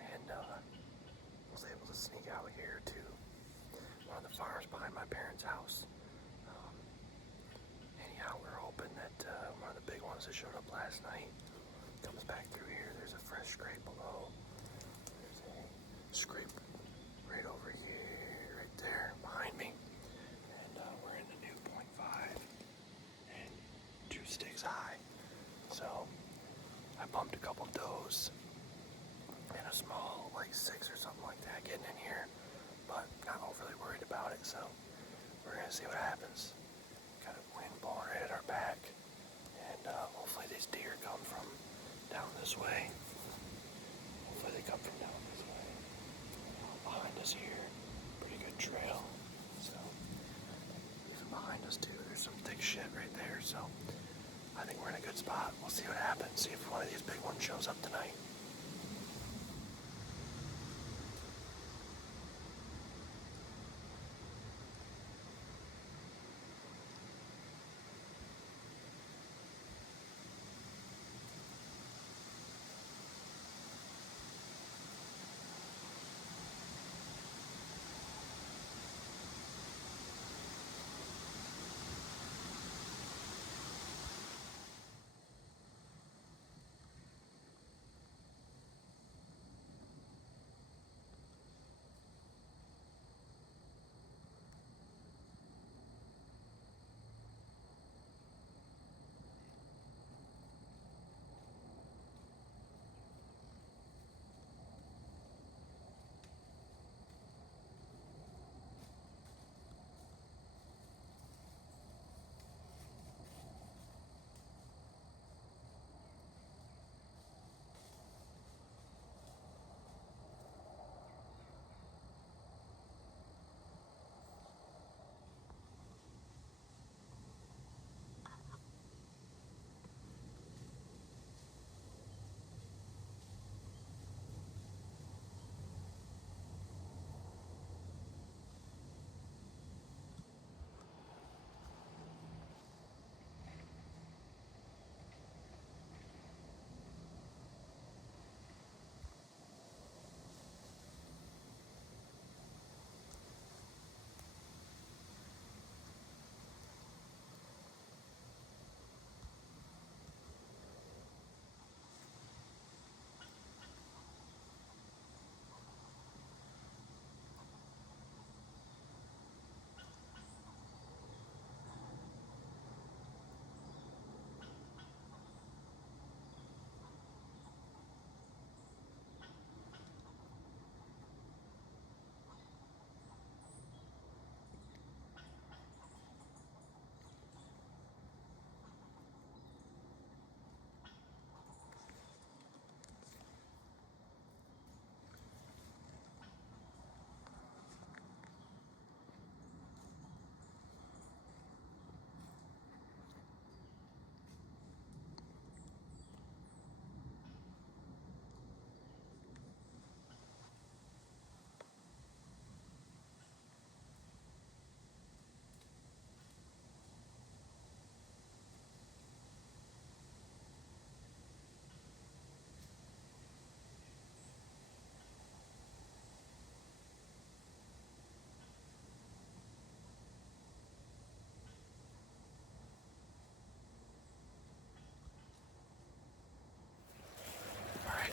and was able to sneak out here to one of the farms behind my parents' house. Anyhow, we're hoping that one of the big ones that showed up last night comes back through here. There's a fresh scrape below. There's a scrape right over here, right there behind me. And we're in the new .5 and 2 sticks high. So I bumped a couple does and a small, like 6 or something like that getting in here, but not overly worried about it. So we're gonna see what happens. Got a wind blowing right at our back, and hopefully these deer come from down this way. Hopefully they come from down this way. Behind us here, pretty good trail. So even behind us too, there's some thick shit right there. So I think we're in a good spot. We'll see what happens. See if one of these big ones shows up tonight.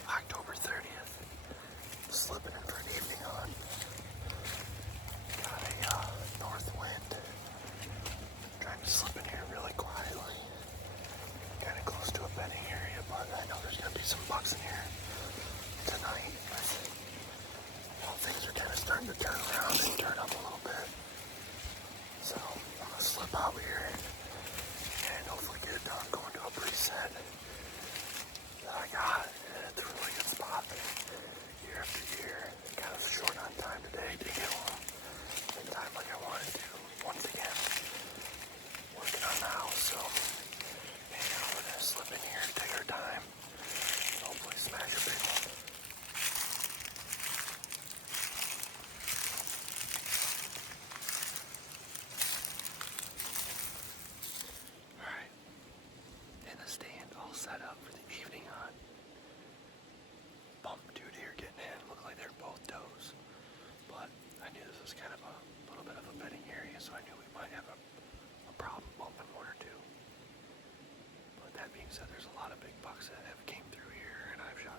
October 30th, slipping in for an evening on. Got a north wind. Trying to slip in here really quietly. Kind of close to a bedding area, but I know there's going to be some bucks in here tonight. Well, things are kind of starting to turn around and turn up a little bit. So I'm going to slip out here and hopefully get it done going to a preset that I got. It's a really good spot year after year. Kind of short on time today. Didn't get home in time like I wanted to. Once again, working on the house. So anyhow, we're going to slip in here, take our time, and hopefully smash a big one. Alright, in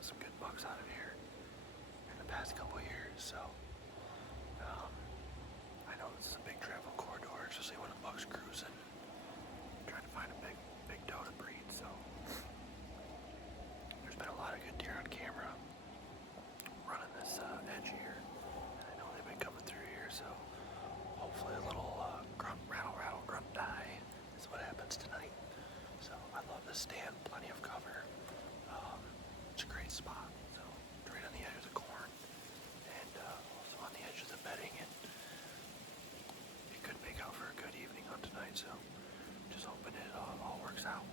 some good bucks out of here in the past couple years, so I know this is a big travel corridor, especially when a buck's cruising, trying to find a big doe to breed. So there's been a lot of good deer on camera running this edge here, and I know they've been coming through here. So hopefully a little grunt, rattle, rattle, grunt, die is what happens tonight. So I love this stand, plenty of cover. It's a great spot. So right on the edge of the corn, and also on the edge of the bedding, and it could make out for a good evening on tonight. So just hoping it all works out.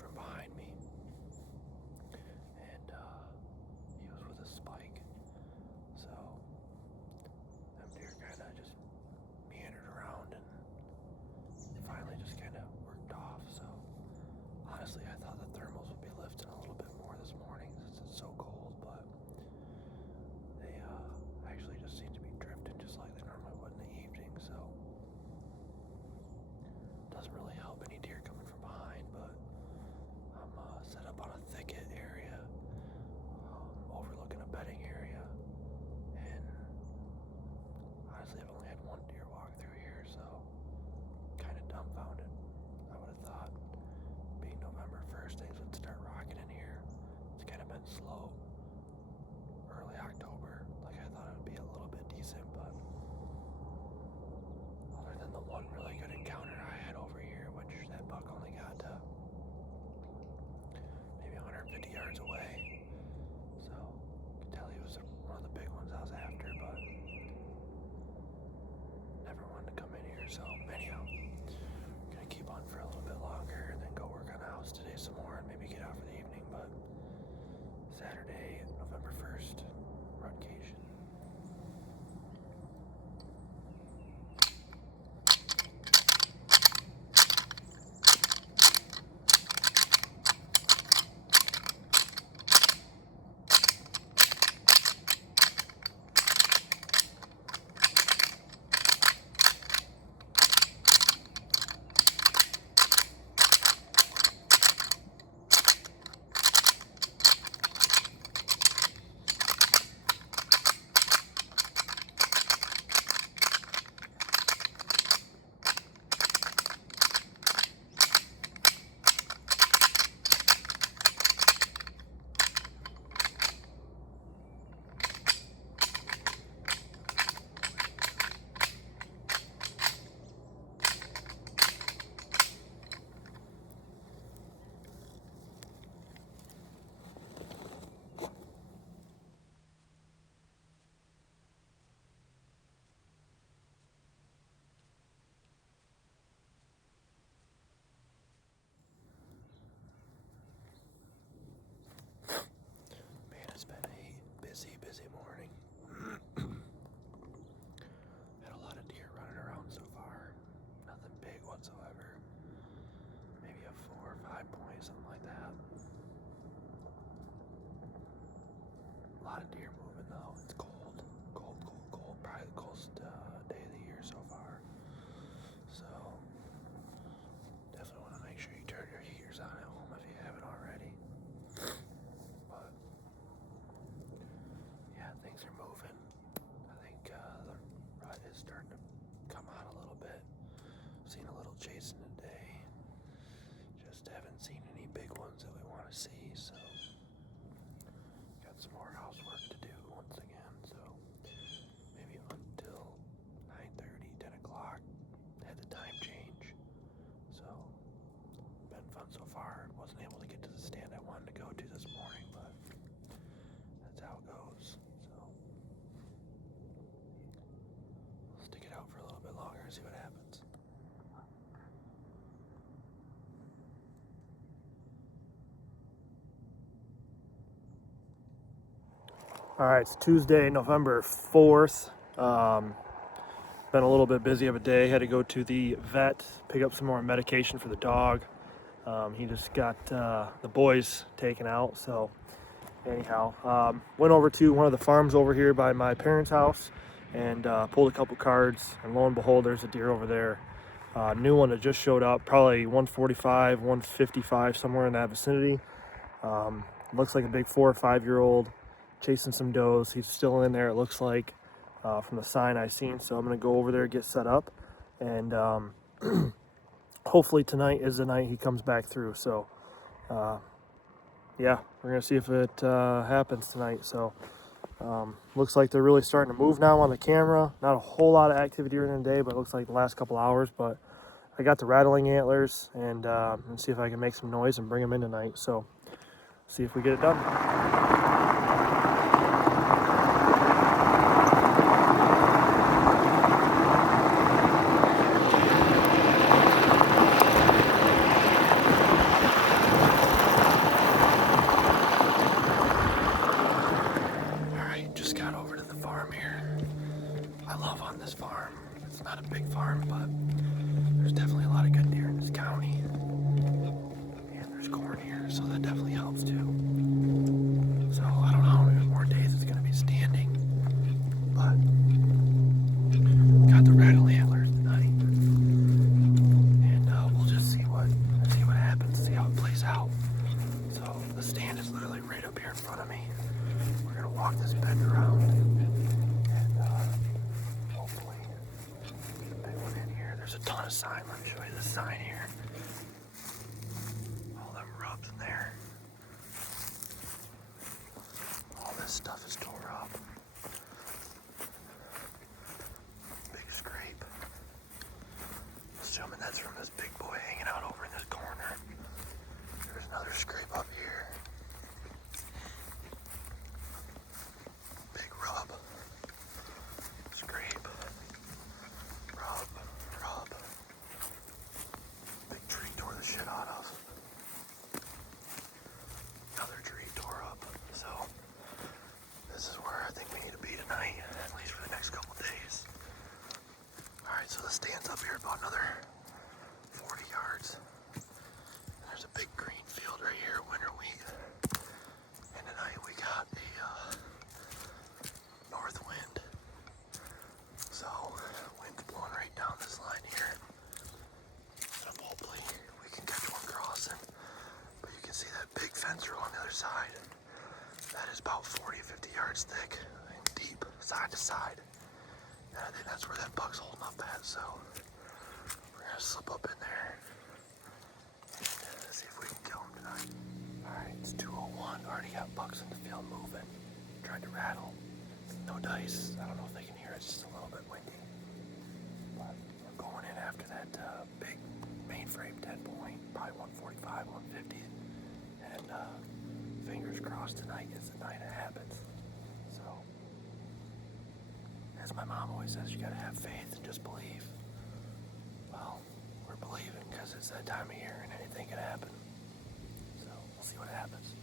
from behind me, and he was with a spike. So them deer kind of just meandered around and finally just kind of worked off. So honestly, I thought the thermals would be lifting a little bit more this morning since it's so cold, but they actually just seem to be drifting just like they normally would in the evening. So doesn't really help any deer coming from behind, but I'm set up on a thicket area overlooking a bedding area, and honestly I've only had one deer walk through here, so kind of dumbfounded. I would have thought being November 1st things would start rocking in here. It's kind of been slow early October. Like I thought it would be a little bit decent, but other than the one really good encounter I had over here, which that buck only got maybe 150 yards away, so I could tell he was one of the big ones I was after, but never wanted to come in here. So anyhow, I'm gonna keep on for a little bit longer and then go work on the house today some more and maybe get out for the evening. But Saturday, November 1st, runcation. It's been a busy morning. Had a lot of deer running around so far. Nothing big whatsoever. Maybe a 4 or 5 point, something like that. A lot of deer moving though. It's cold. Probably the coldest day of the year so far. So definitely want to make sure you turn your heaters on at home if you haven't already. But yeah, things are moving. I think the rut is starting to come out a little bit. Seen a little chasing today. Just haven't seen any big ones that we want to see, so got some more housework to do once again. So maybe until 9:30, 10 o'clock, had the time change. So been fun so far. Wasn't able to get to the stand I wanted to go to this morning, but that's how it goes. So I'll stick it out for a little bit longer and see what happens. All right, it's Tuesday, November 4th. Been a little bit busy of a day. Had to go to the vet, pick up some more medication for the dog. He just got the boys taken out, so anyhow, went over to one of the farms over here by my parents' house and pulled a couple cards, and lo and behold, there's a deer over there. New one that just showed up, probably 145, 155, somewhere in that vicinity. Looks like a big 4 or 5 year old chasing some does. He's still in there, it looks like, from the sign I've seen. So I'm gonna go over there, get set up, and hopefully tonight is the night he comes back through. So yeah, we're gonna see if it happens tonight. So looks like they're really starting to move now on the camera. Not a whole lot of activity during the day, but it looks like the last couple hours. But I got the rattling antlers, and see if I can make some noise and bring them in tonight. So see if we get it done. county. And there's corn here, so that definitely helps too. So I don't know how many more days it's going to be standing, but got the rattle antlers tonight. And we'll just see what happens, see how it plays out. So the stand is literally right up here in front of me. We're going to walk this bend around and hopefully get a big one in here. There's a ton of sign. Let me show you this sign here. All them rubs in there. All this stuff is tore up. Big scrape. Assuming that's from this big boy hanging out over in this corner. There's another scrape up here. Big rub. Scrape. Rub. Rub. Big tree tore the shit out of. Another tree tore up. So this is where I think we need to be tonight, at least for the next couple days. Alright, so the stand's up here about another 40 yards. And there's a big green field right here, winter wheat. And tonight we got a north wind. So wind's blowing right down this line here. So hopefully we can catch one crossing. But you can see that big fence row on the other side. That is about 40, 50 yards thick and deep, side to side. And I think that's where that buck's holding up at, so we're gonna slip up in there and see if we can kill him tonight. Alright, it's 2:01, already got bucks in the field moving. Tried to rattle. No dice. I don't know if they can hear it, it's just a little bit windy. But we're going in after that big mainframe 10 point, probably 145, 150. And fingers crossed tonight is the night it happens. So, as my mom always says, you gotta have faith and just believe. Well, we're believing because it's that time of year and anything can happen. So, we'll see what happens.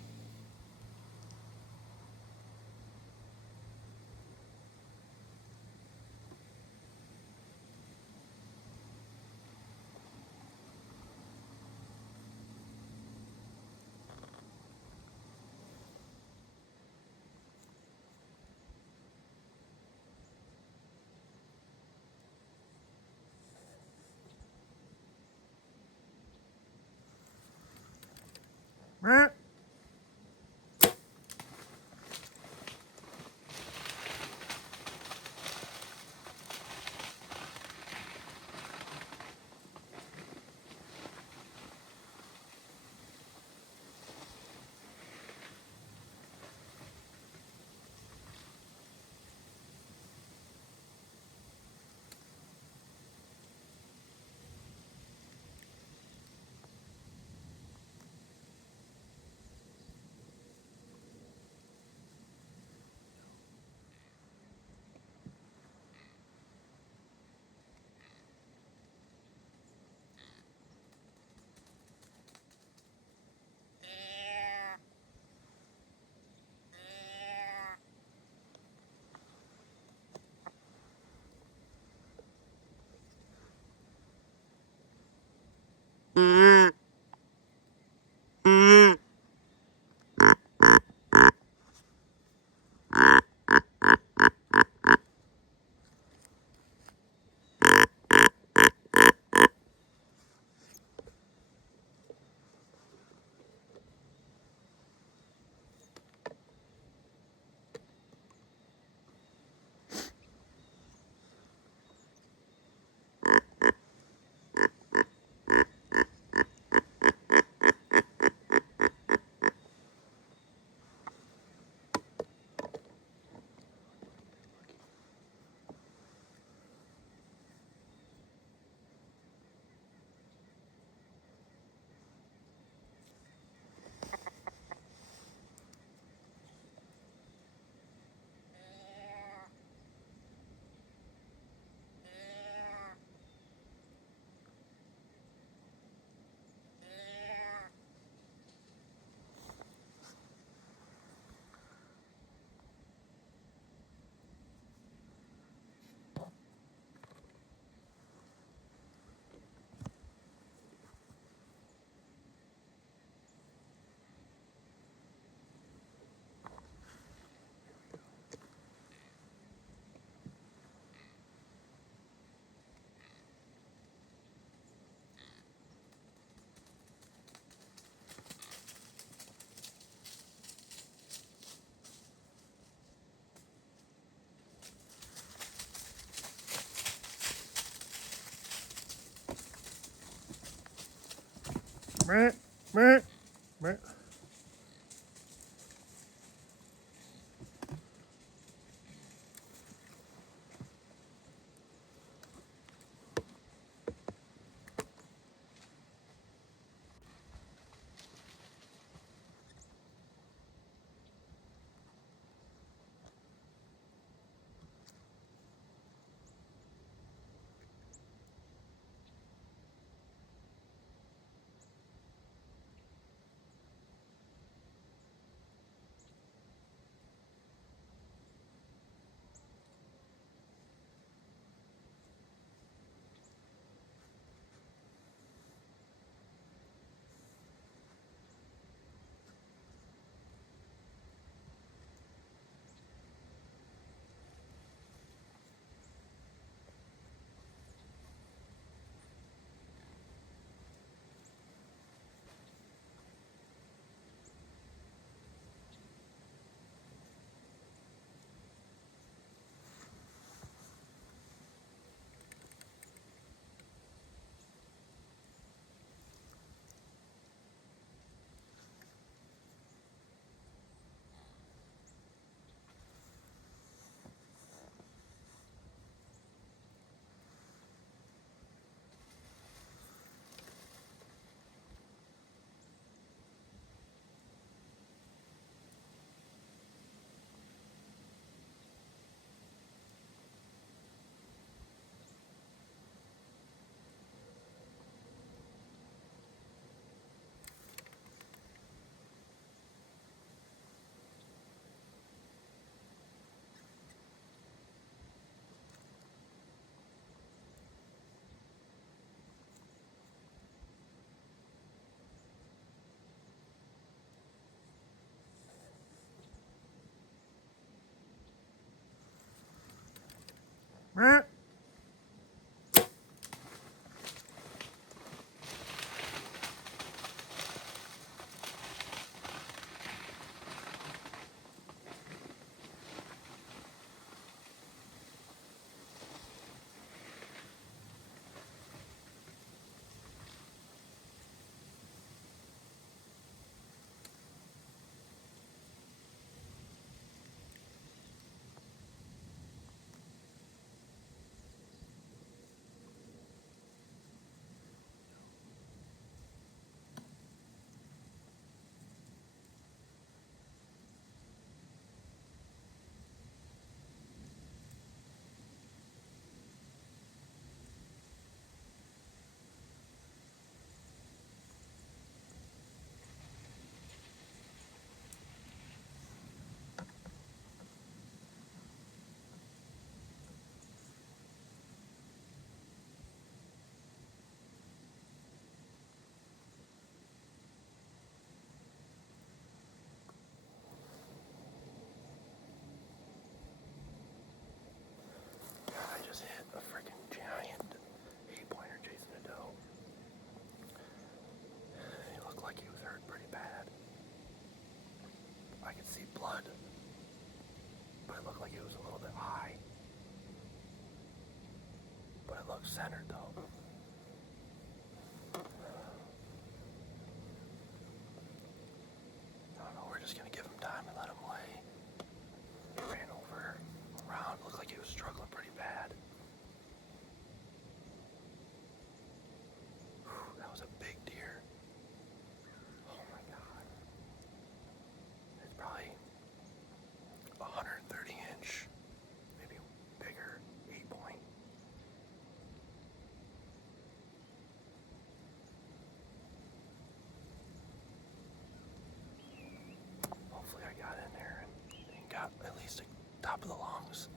Meh, meh, meh. Meh. I just hit a freaking giant 8-pointer chasing a doe. He looked like he was hurt pretty bad. I could see blood, but it looked like it was a little bit high. But it looked centered though. I don't know, we're just gonna give him time and let him lay. He ran over, around, looked like he was struggling pretty bad. Whew, that was a big deer. Oh my God. It's probably 130 inch, maybe bigger, 8-point. Hopefully I got in there and got at least the top of the lungs.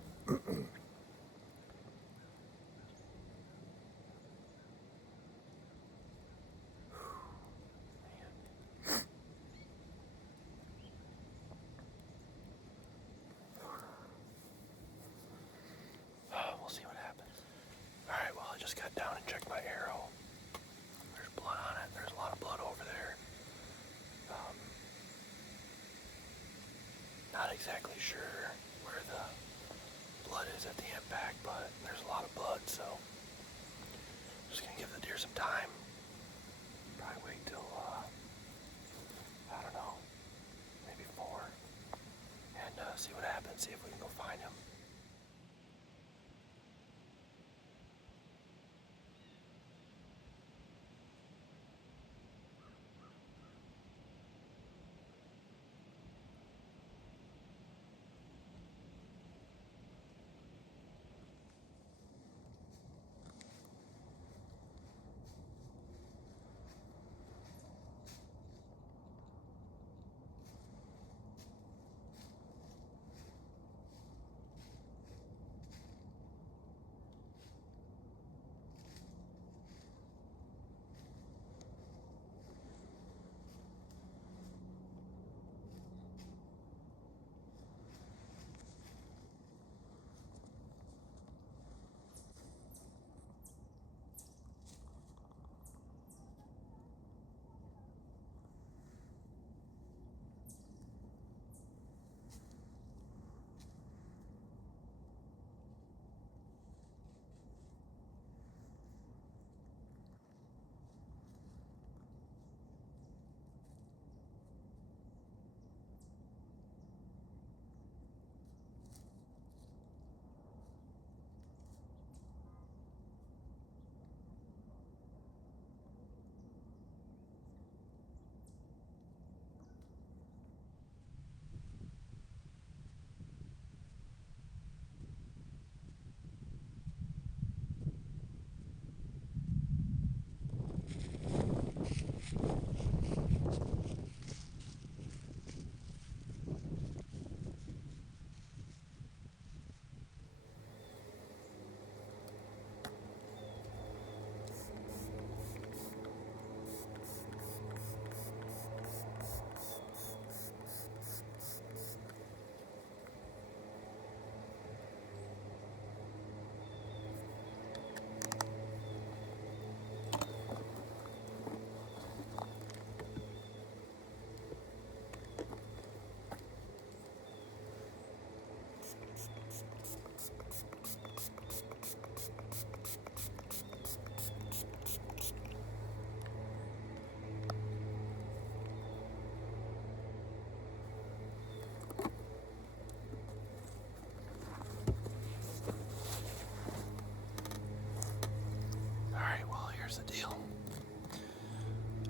We'll see what happens. Alright, well I just got down and checked my arrow. There's blood on it. There's a lot of blood over there. Not exactly sure where the blood is at the impact, but there's a lot of blood, so I'm just gonna give the deer some time. Probably wait till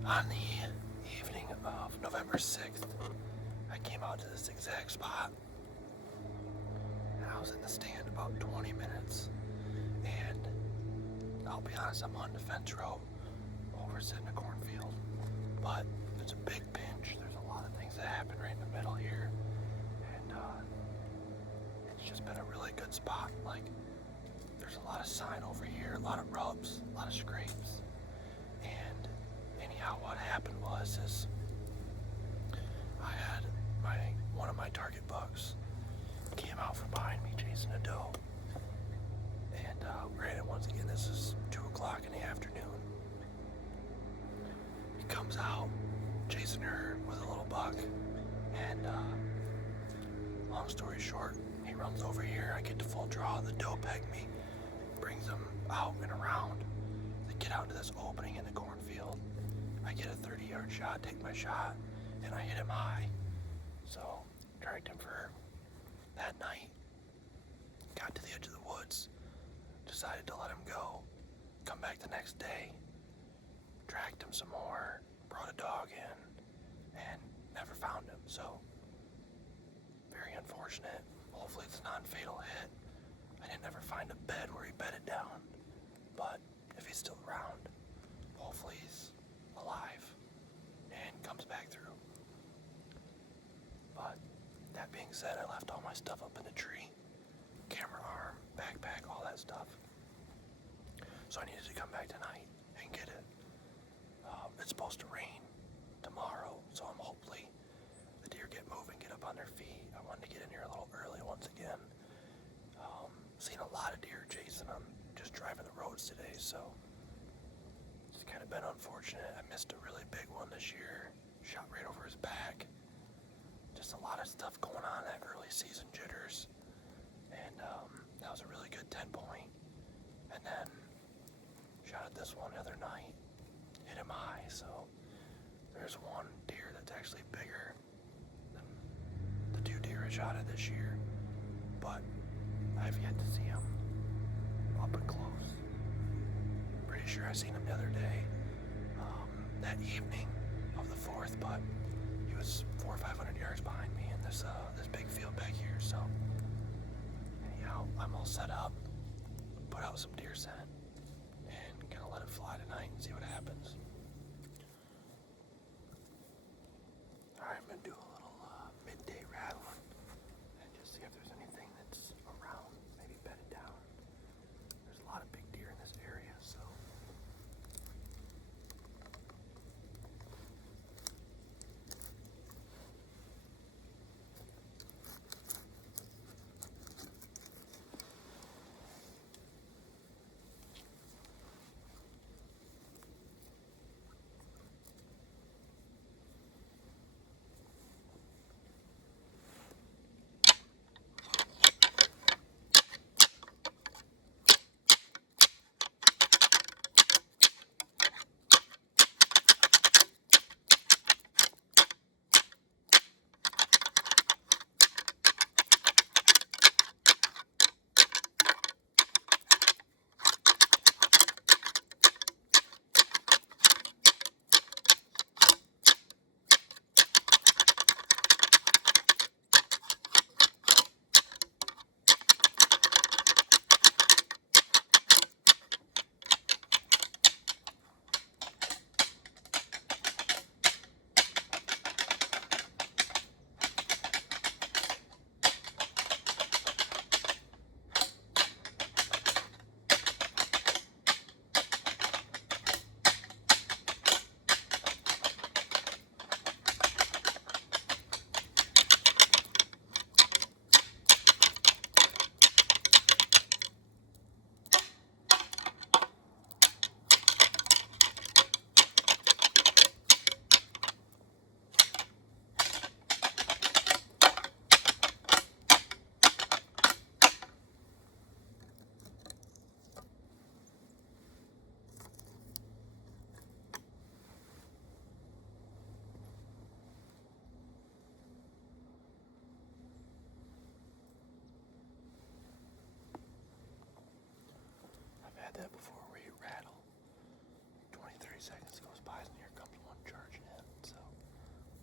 On the evening of November 6th, I came out to this exact spot, and I was in the stand about 20 minutes, and I'll be honest, I'm on the fence row over sitting a cornfield, but it's a big pinch. There's a lot of things that happen right in the middle here, and it's just been a really good spot. Like, there's a lot of sign over here, a lot of rubs, a lot of scrapes, and anyhow, what happened is I had one of my target bucks came out from behind me chasing a doe, and granted, once again, this is 2 o'clock in the afternoon. He comes out chasing her with a little buck, and long story short, he runs over here. I get to full draw. The doe pegged me, brings him out and around. They get out to this opening in the cornfield. I get a 30-yard shot, take my shot, and I hit him high. So, tracked him for that night. Got to the edge of the woods, decided to let him go. Come back the next day, tracked him some more, brought a dog in, and never found him. So, very unfortunate. Hopefully it's a non-fatal hit. I didn't ever find a bed where he bedded down, but if he's still around, hopefully he's alive and comes back through. But that being said, I left all my stuff up in the tree, camera arm, backpack, all that stuff. So I needed to come back tonight and get it. It's supposed to rain tomorrow, so I'm hopefully the deer get moving, get up on their feet. I wanted to get in here a little early once again. Seen a lot of deer chasing them, just driving the roads today, so it's kind of been unfortunate. I missed a really big one this year, shot right over his back. Just a lot of stuff going on, that early season jitters, and that was a really good 10-point. And then shot at this one the other night, hit him high, so there's one deer that's actually bigger than the 2 deer I shot at this year, but I've yet to see him up and close. Pretty sure I seen him the other day, that evening of the 4th, but he was 400 or 500 yards behind me in this big field back here. So anyhow, I'm all set up, put out some deer scent, and gonna let it fly tonight and see what happens. Alright, I'm gonna do a little midday rattling and just see if there's anything that's around, maybe bedded down. There's a lot of big deer in this area, so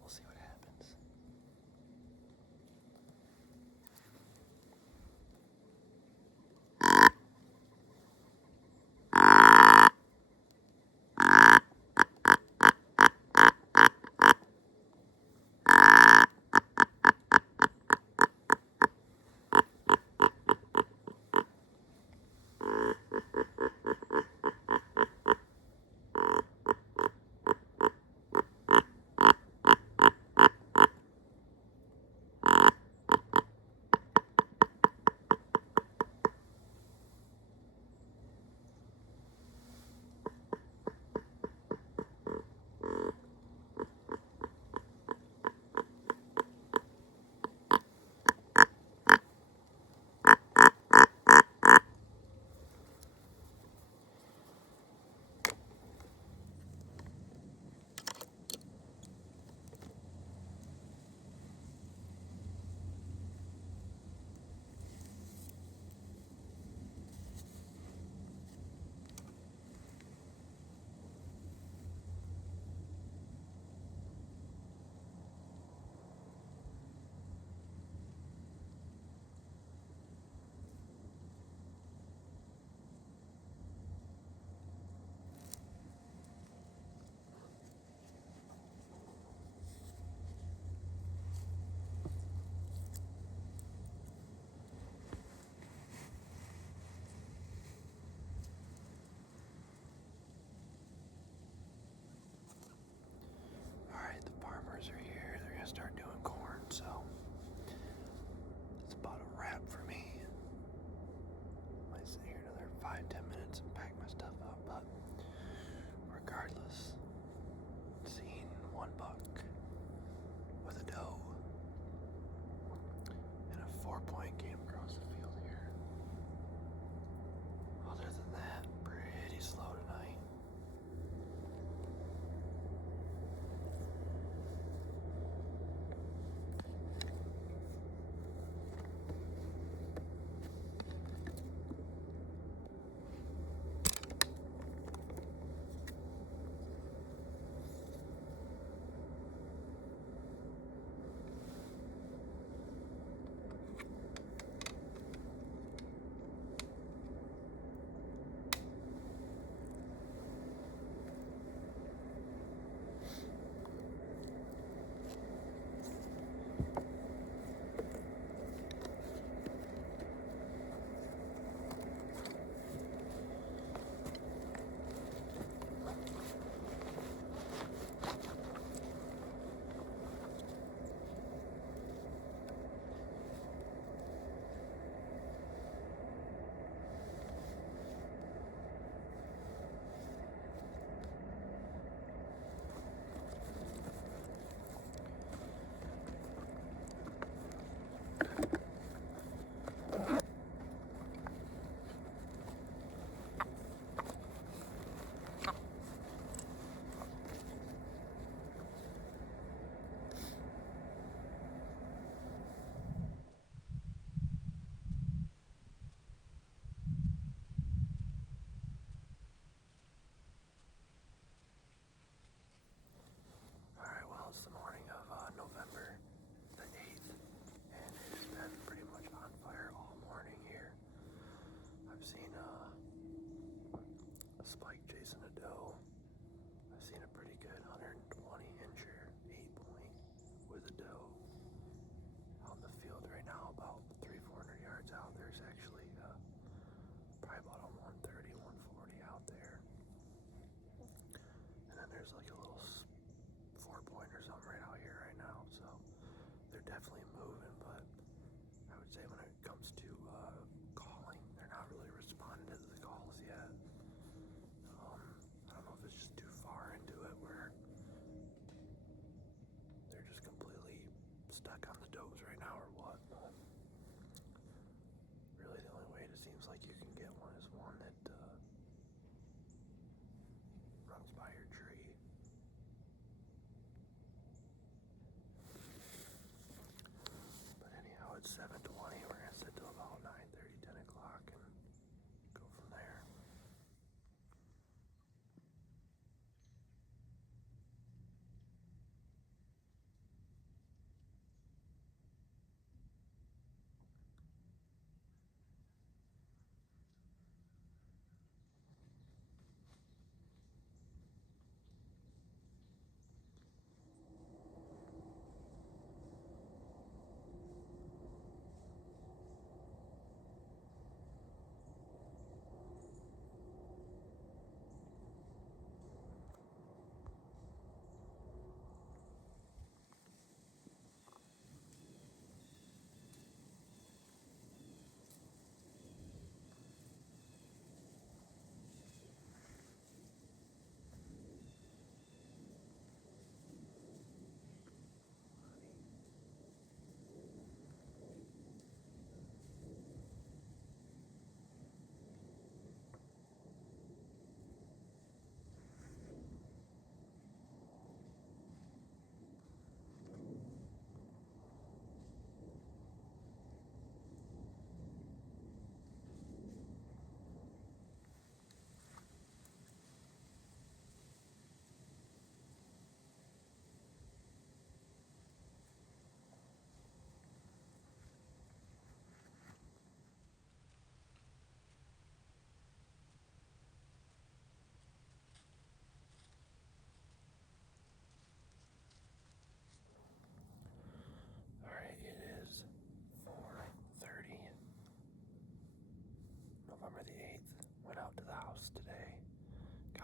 We'll see what happens. Alright, the farmers are here. They're going to start doing corn, so it's about a wrap for me. I might sit here another 5-10 minutes and pack my stuff up, but regardless, seeing one buck with a doe and a 4-point game across the field here. Other than that, pretty slow tonight.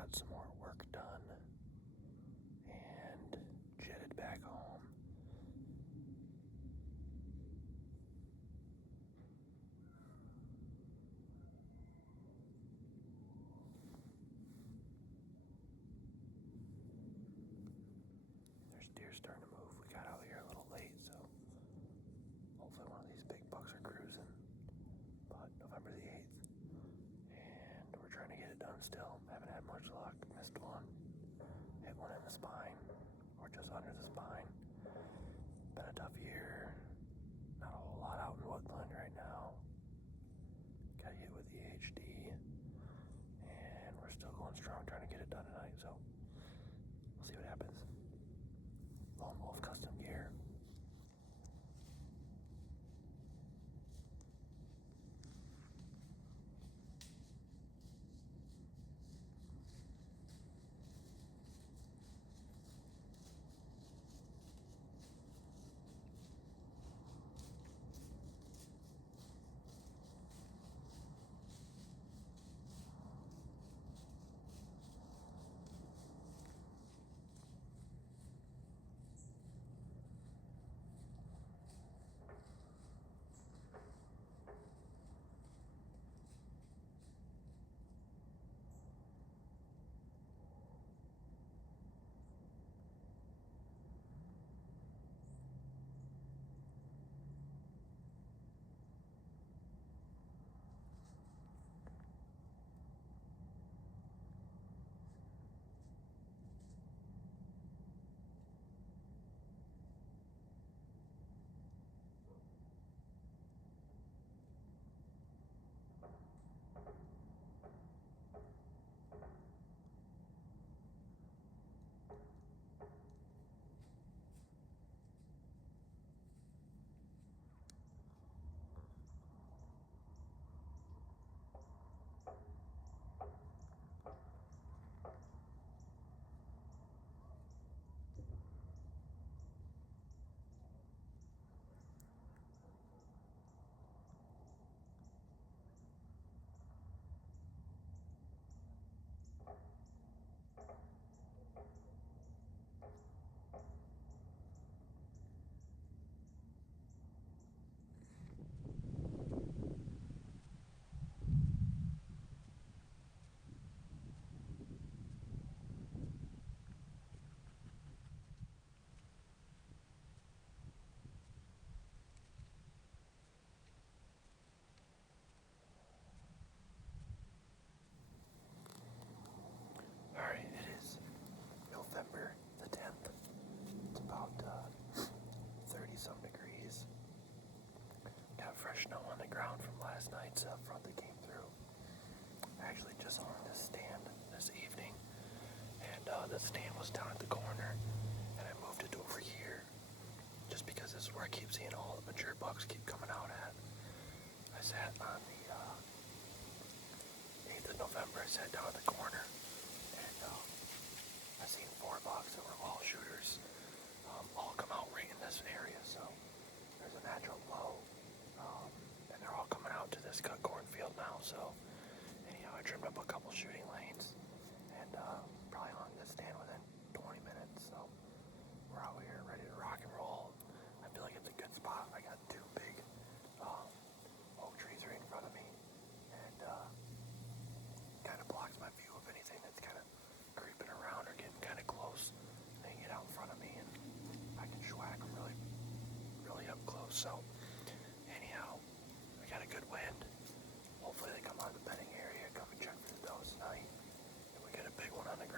got some more work done and jetted back home. There's deer starting to move. We got out here a little late, so hopefully one of these big bucks are cruising. But November the 8th. And we're trying to get it done still. Haven't had much luck. Missed one. Hit one in the spine. Or just under the spine. Been a tough year. Not a whole lot out in woodland right now. Got hit with the HD. And we're still going strong trying to get it done tonight. So we'll see what happens. Lone Wolf custom gear. Alright, it is November the 10th. It's about 30-some degrees. Got fresh snow on the ground from last night's front that came through. I actually just on this stand this evening, and the stand was down at the corner, and I moved it over here just because this is where I keep seeing all the mature bucks keep coming out at. I sat on the 8th of November, I sat down at the corner, and I seen 4 bucks that were all shooters all come out right in this area, so there's a natural low, and they're all coming out to this cut cornfield now, so anyhow, I trimmed up a couple shooting lanes, and probably hung this stand within 20 minutes, so we're out here ready to rock and roll. I feel like it's a good spot. I got 2 big oak trees right in front of me, and kind of blocks my view of anything that's kind of creeping around or getting kind of close. They can get out in front of me, and I can schwack them really, really up close. So anyhow, I got a good wind. Hopefully they come out of the bedding area, come and check for the does tonight, and we get a big one on the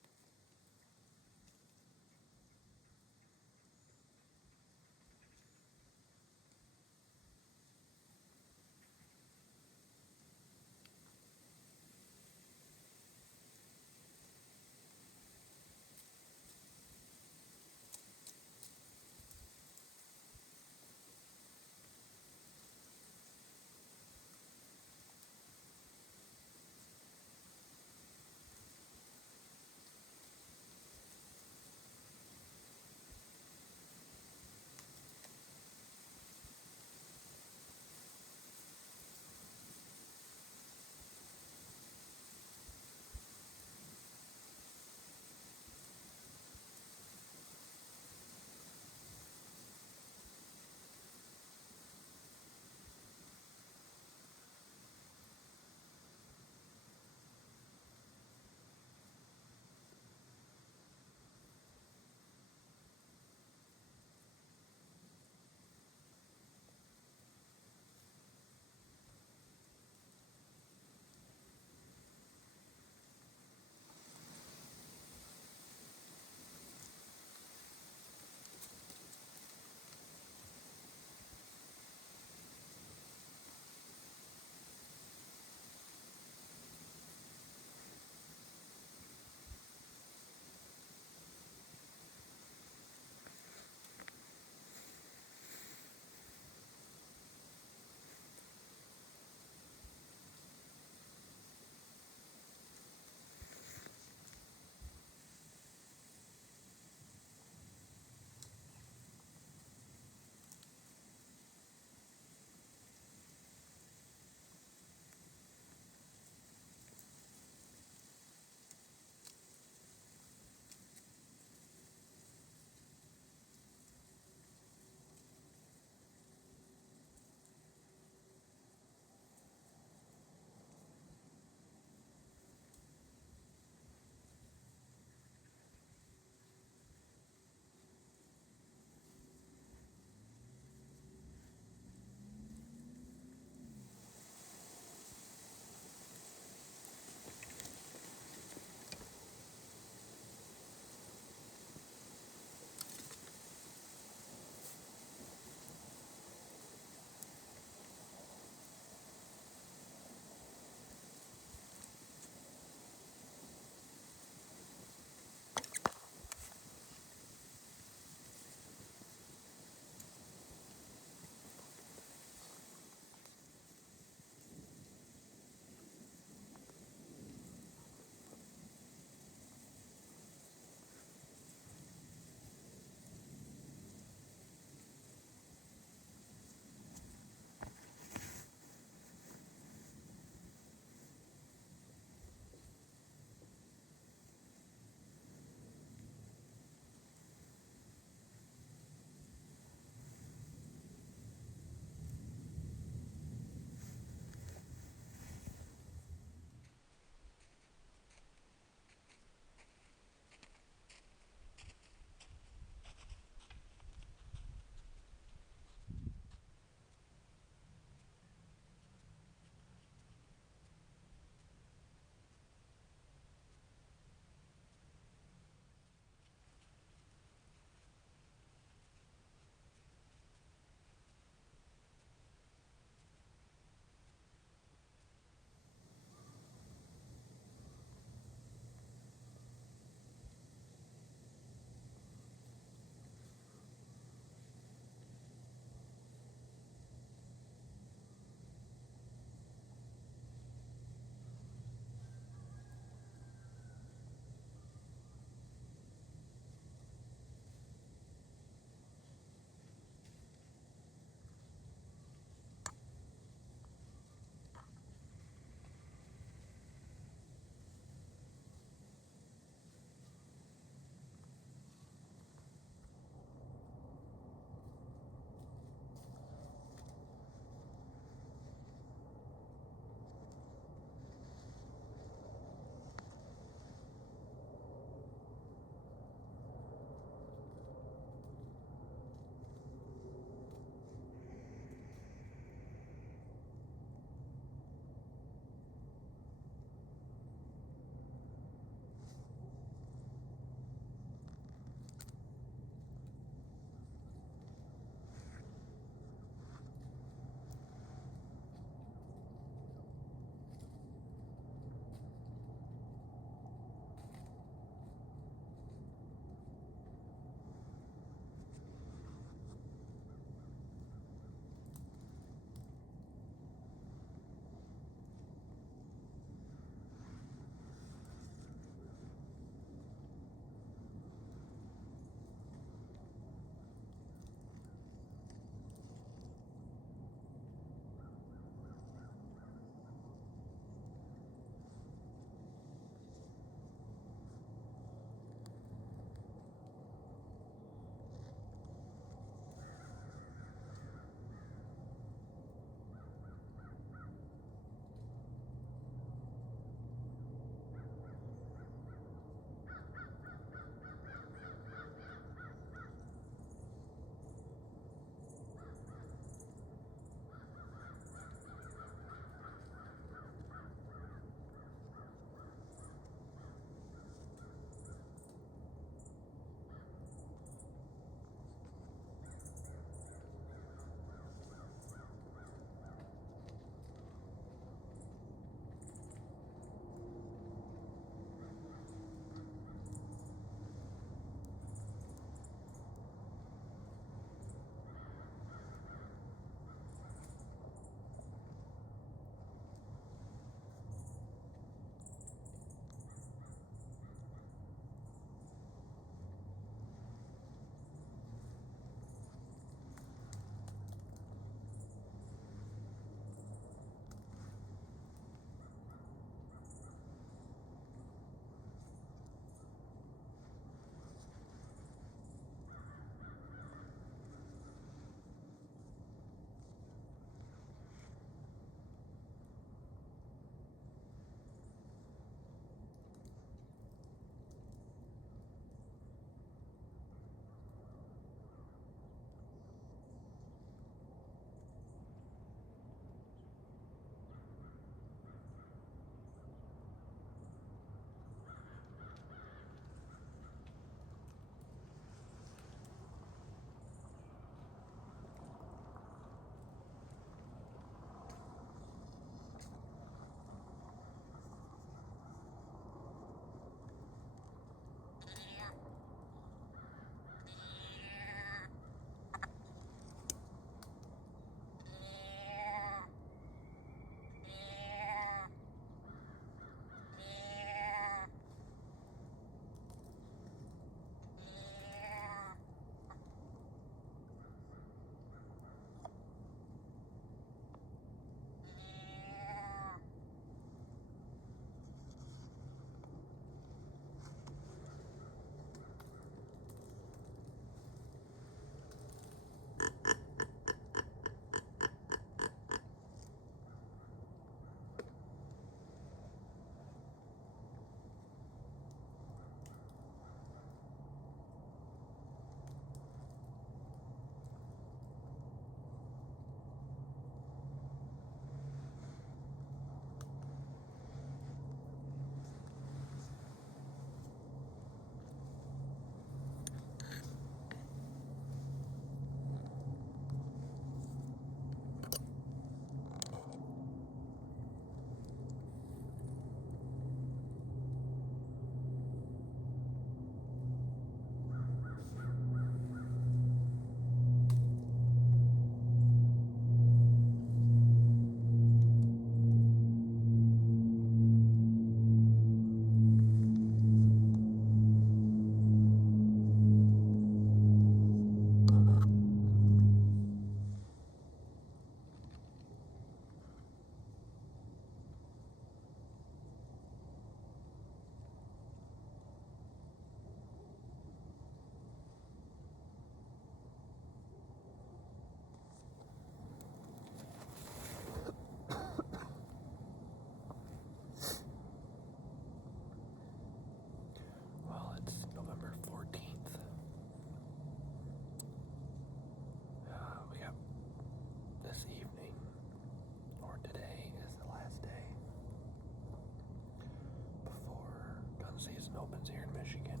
yards here in Michigan.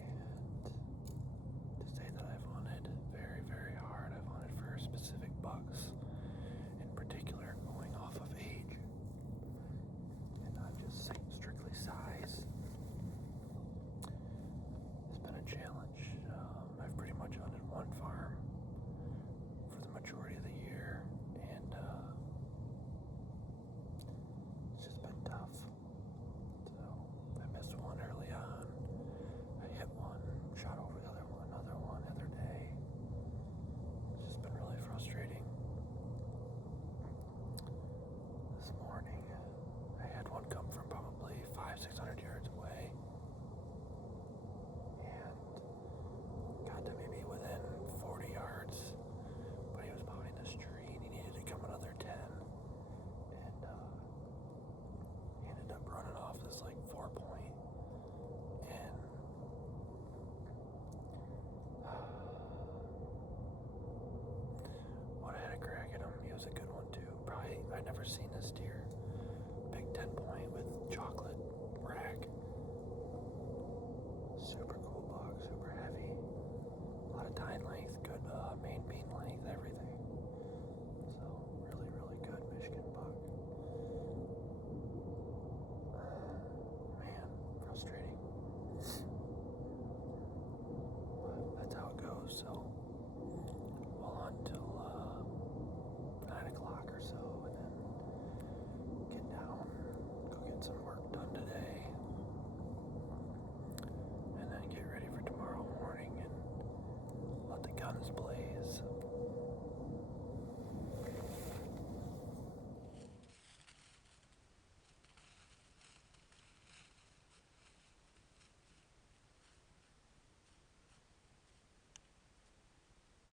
And to say that I've hunted very, very hard, I've hunted for specific bucks, in particular going off of age, and not just strictly size. It's been a challenge. I've pretty much hunted one farm for the majority of the year, and it's just been tough. So I missed one early on. I hit one, shot over another one the other day. It's just been really frustrating. This morning, I had one come from probably 500-600 yards away, and got to maybe within 40 yards, but he was behind this tree and he needed to come another 10, and he ended up running off this like 4-point, and when I had a crack at him, he was a good one too. Probably, I'd never seen this deer. Big 10-point with chocolate rack. Super cool buck, super heavy. A lot of tine length, good main beam length, everything. So, really, really good Michigan buck. Man, frustrating. But that's how it goes, so we'll hunt till 9 o'clock or so, and then get down, go get some work done today, and then get ready for tomorrow morning and let the guns play.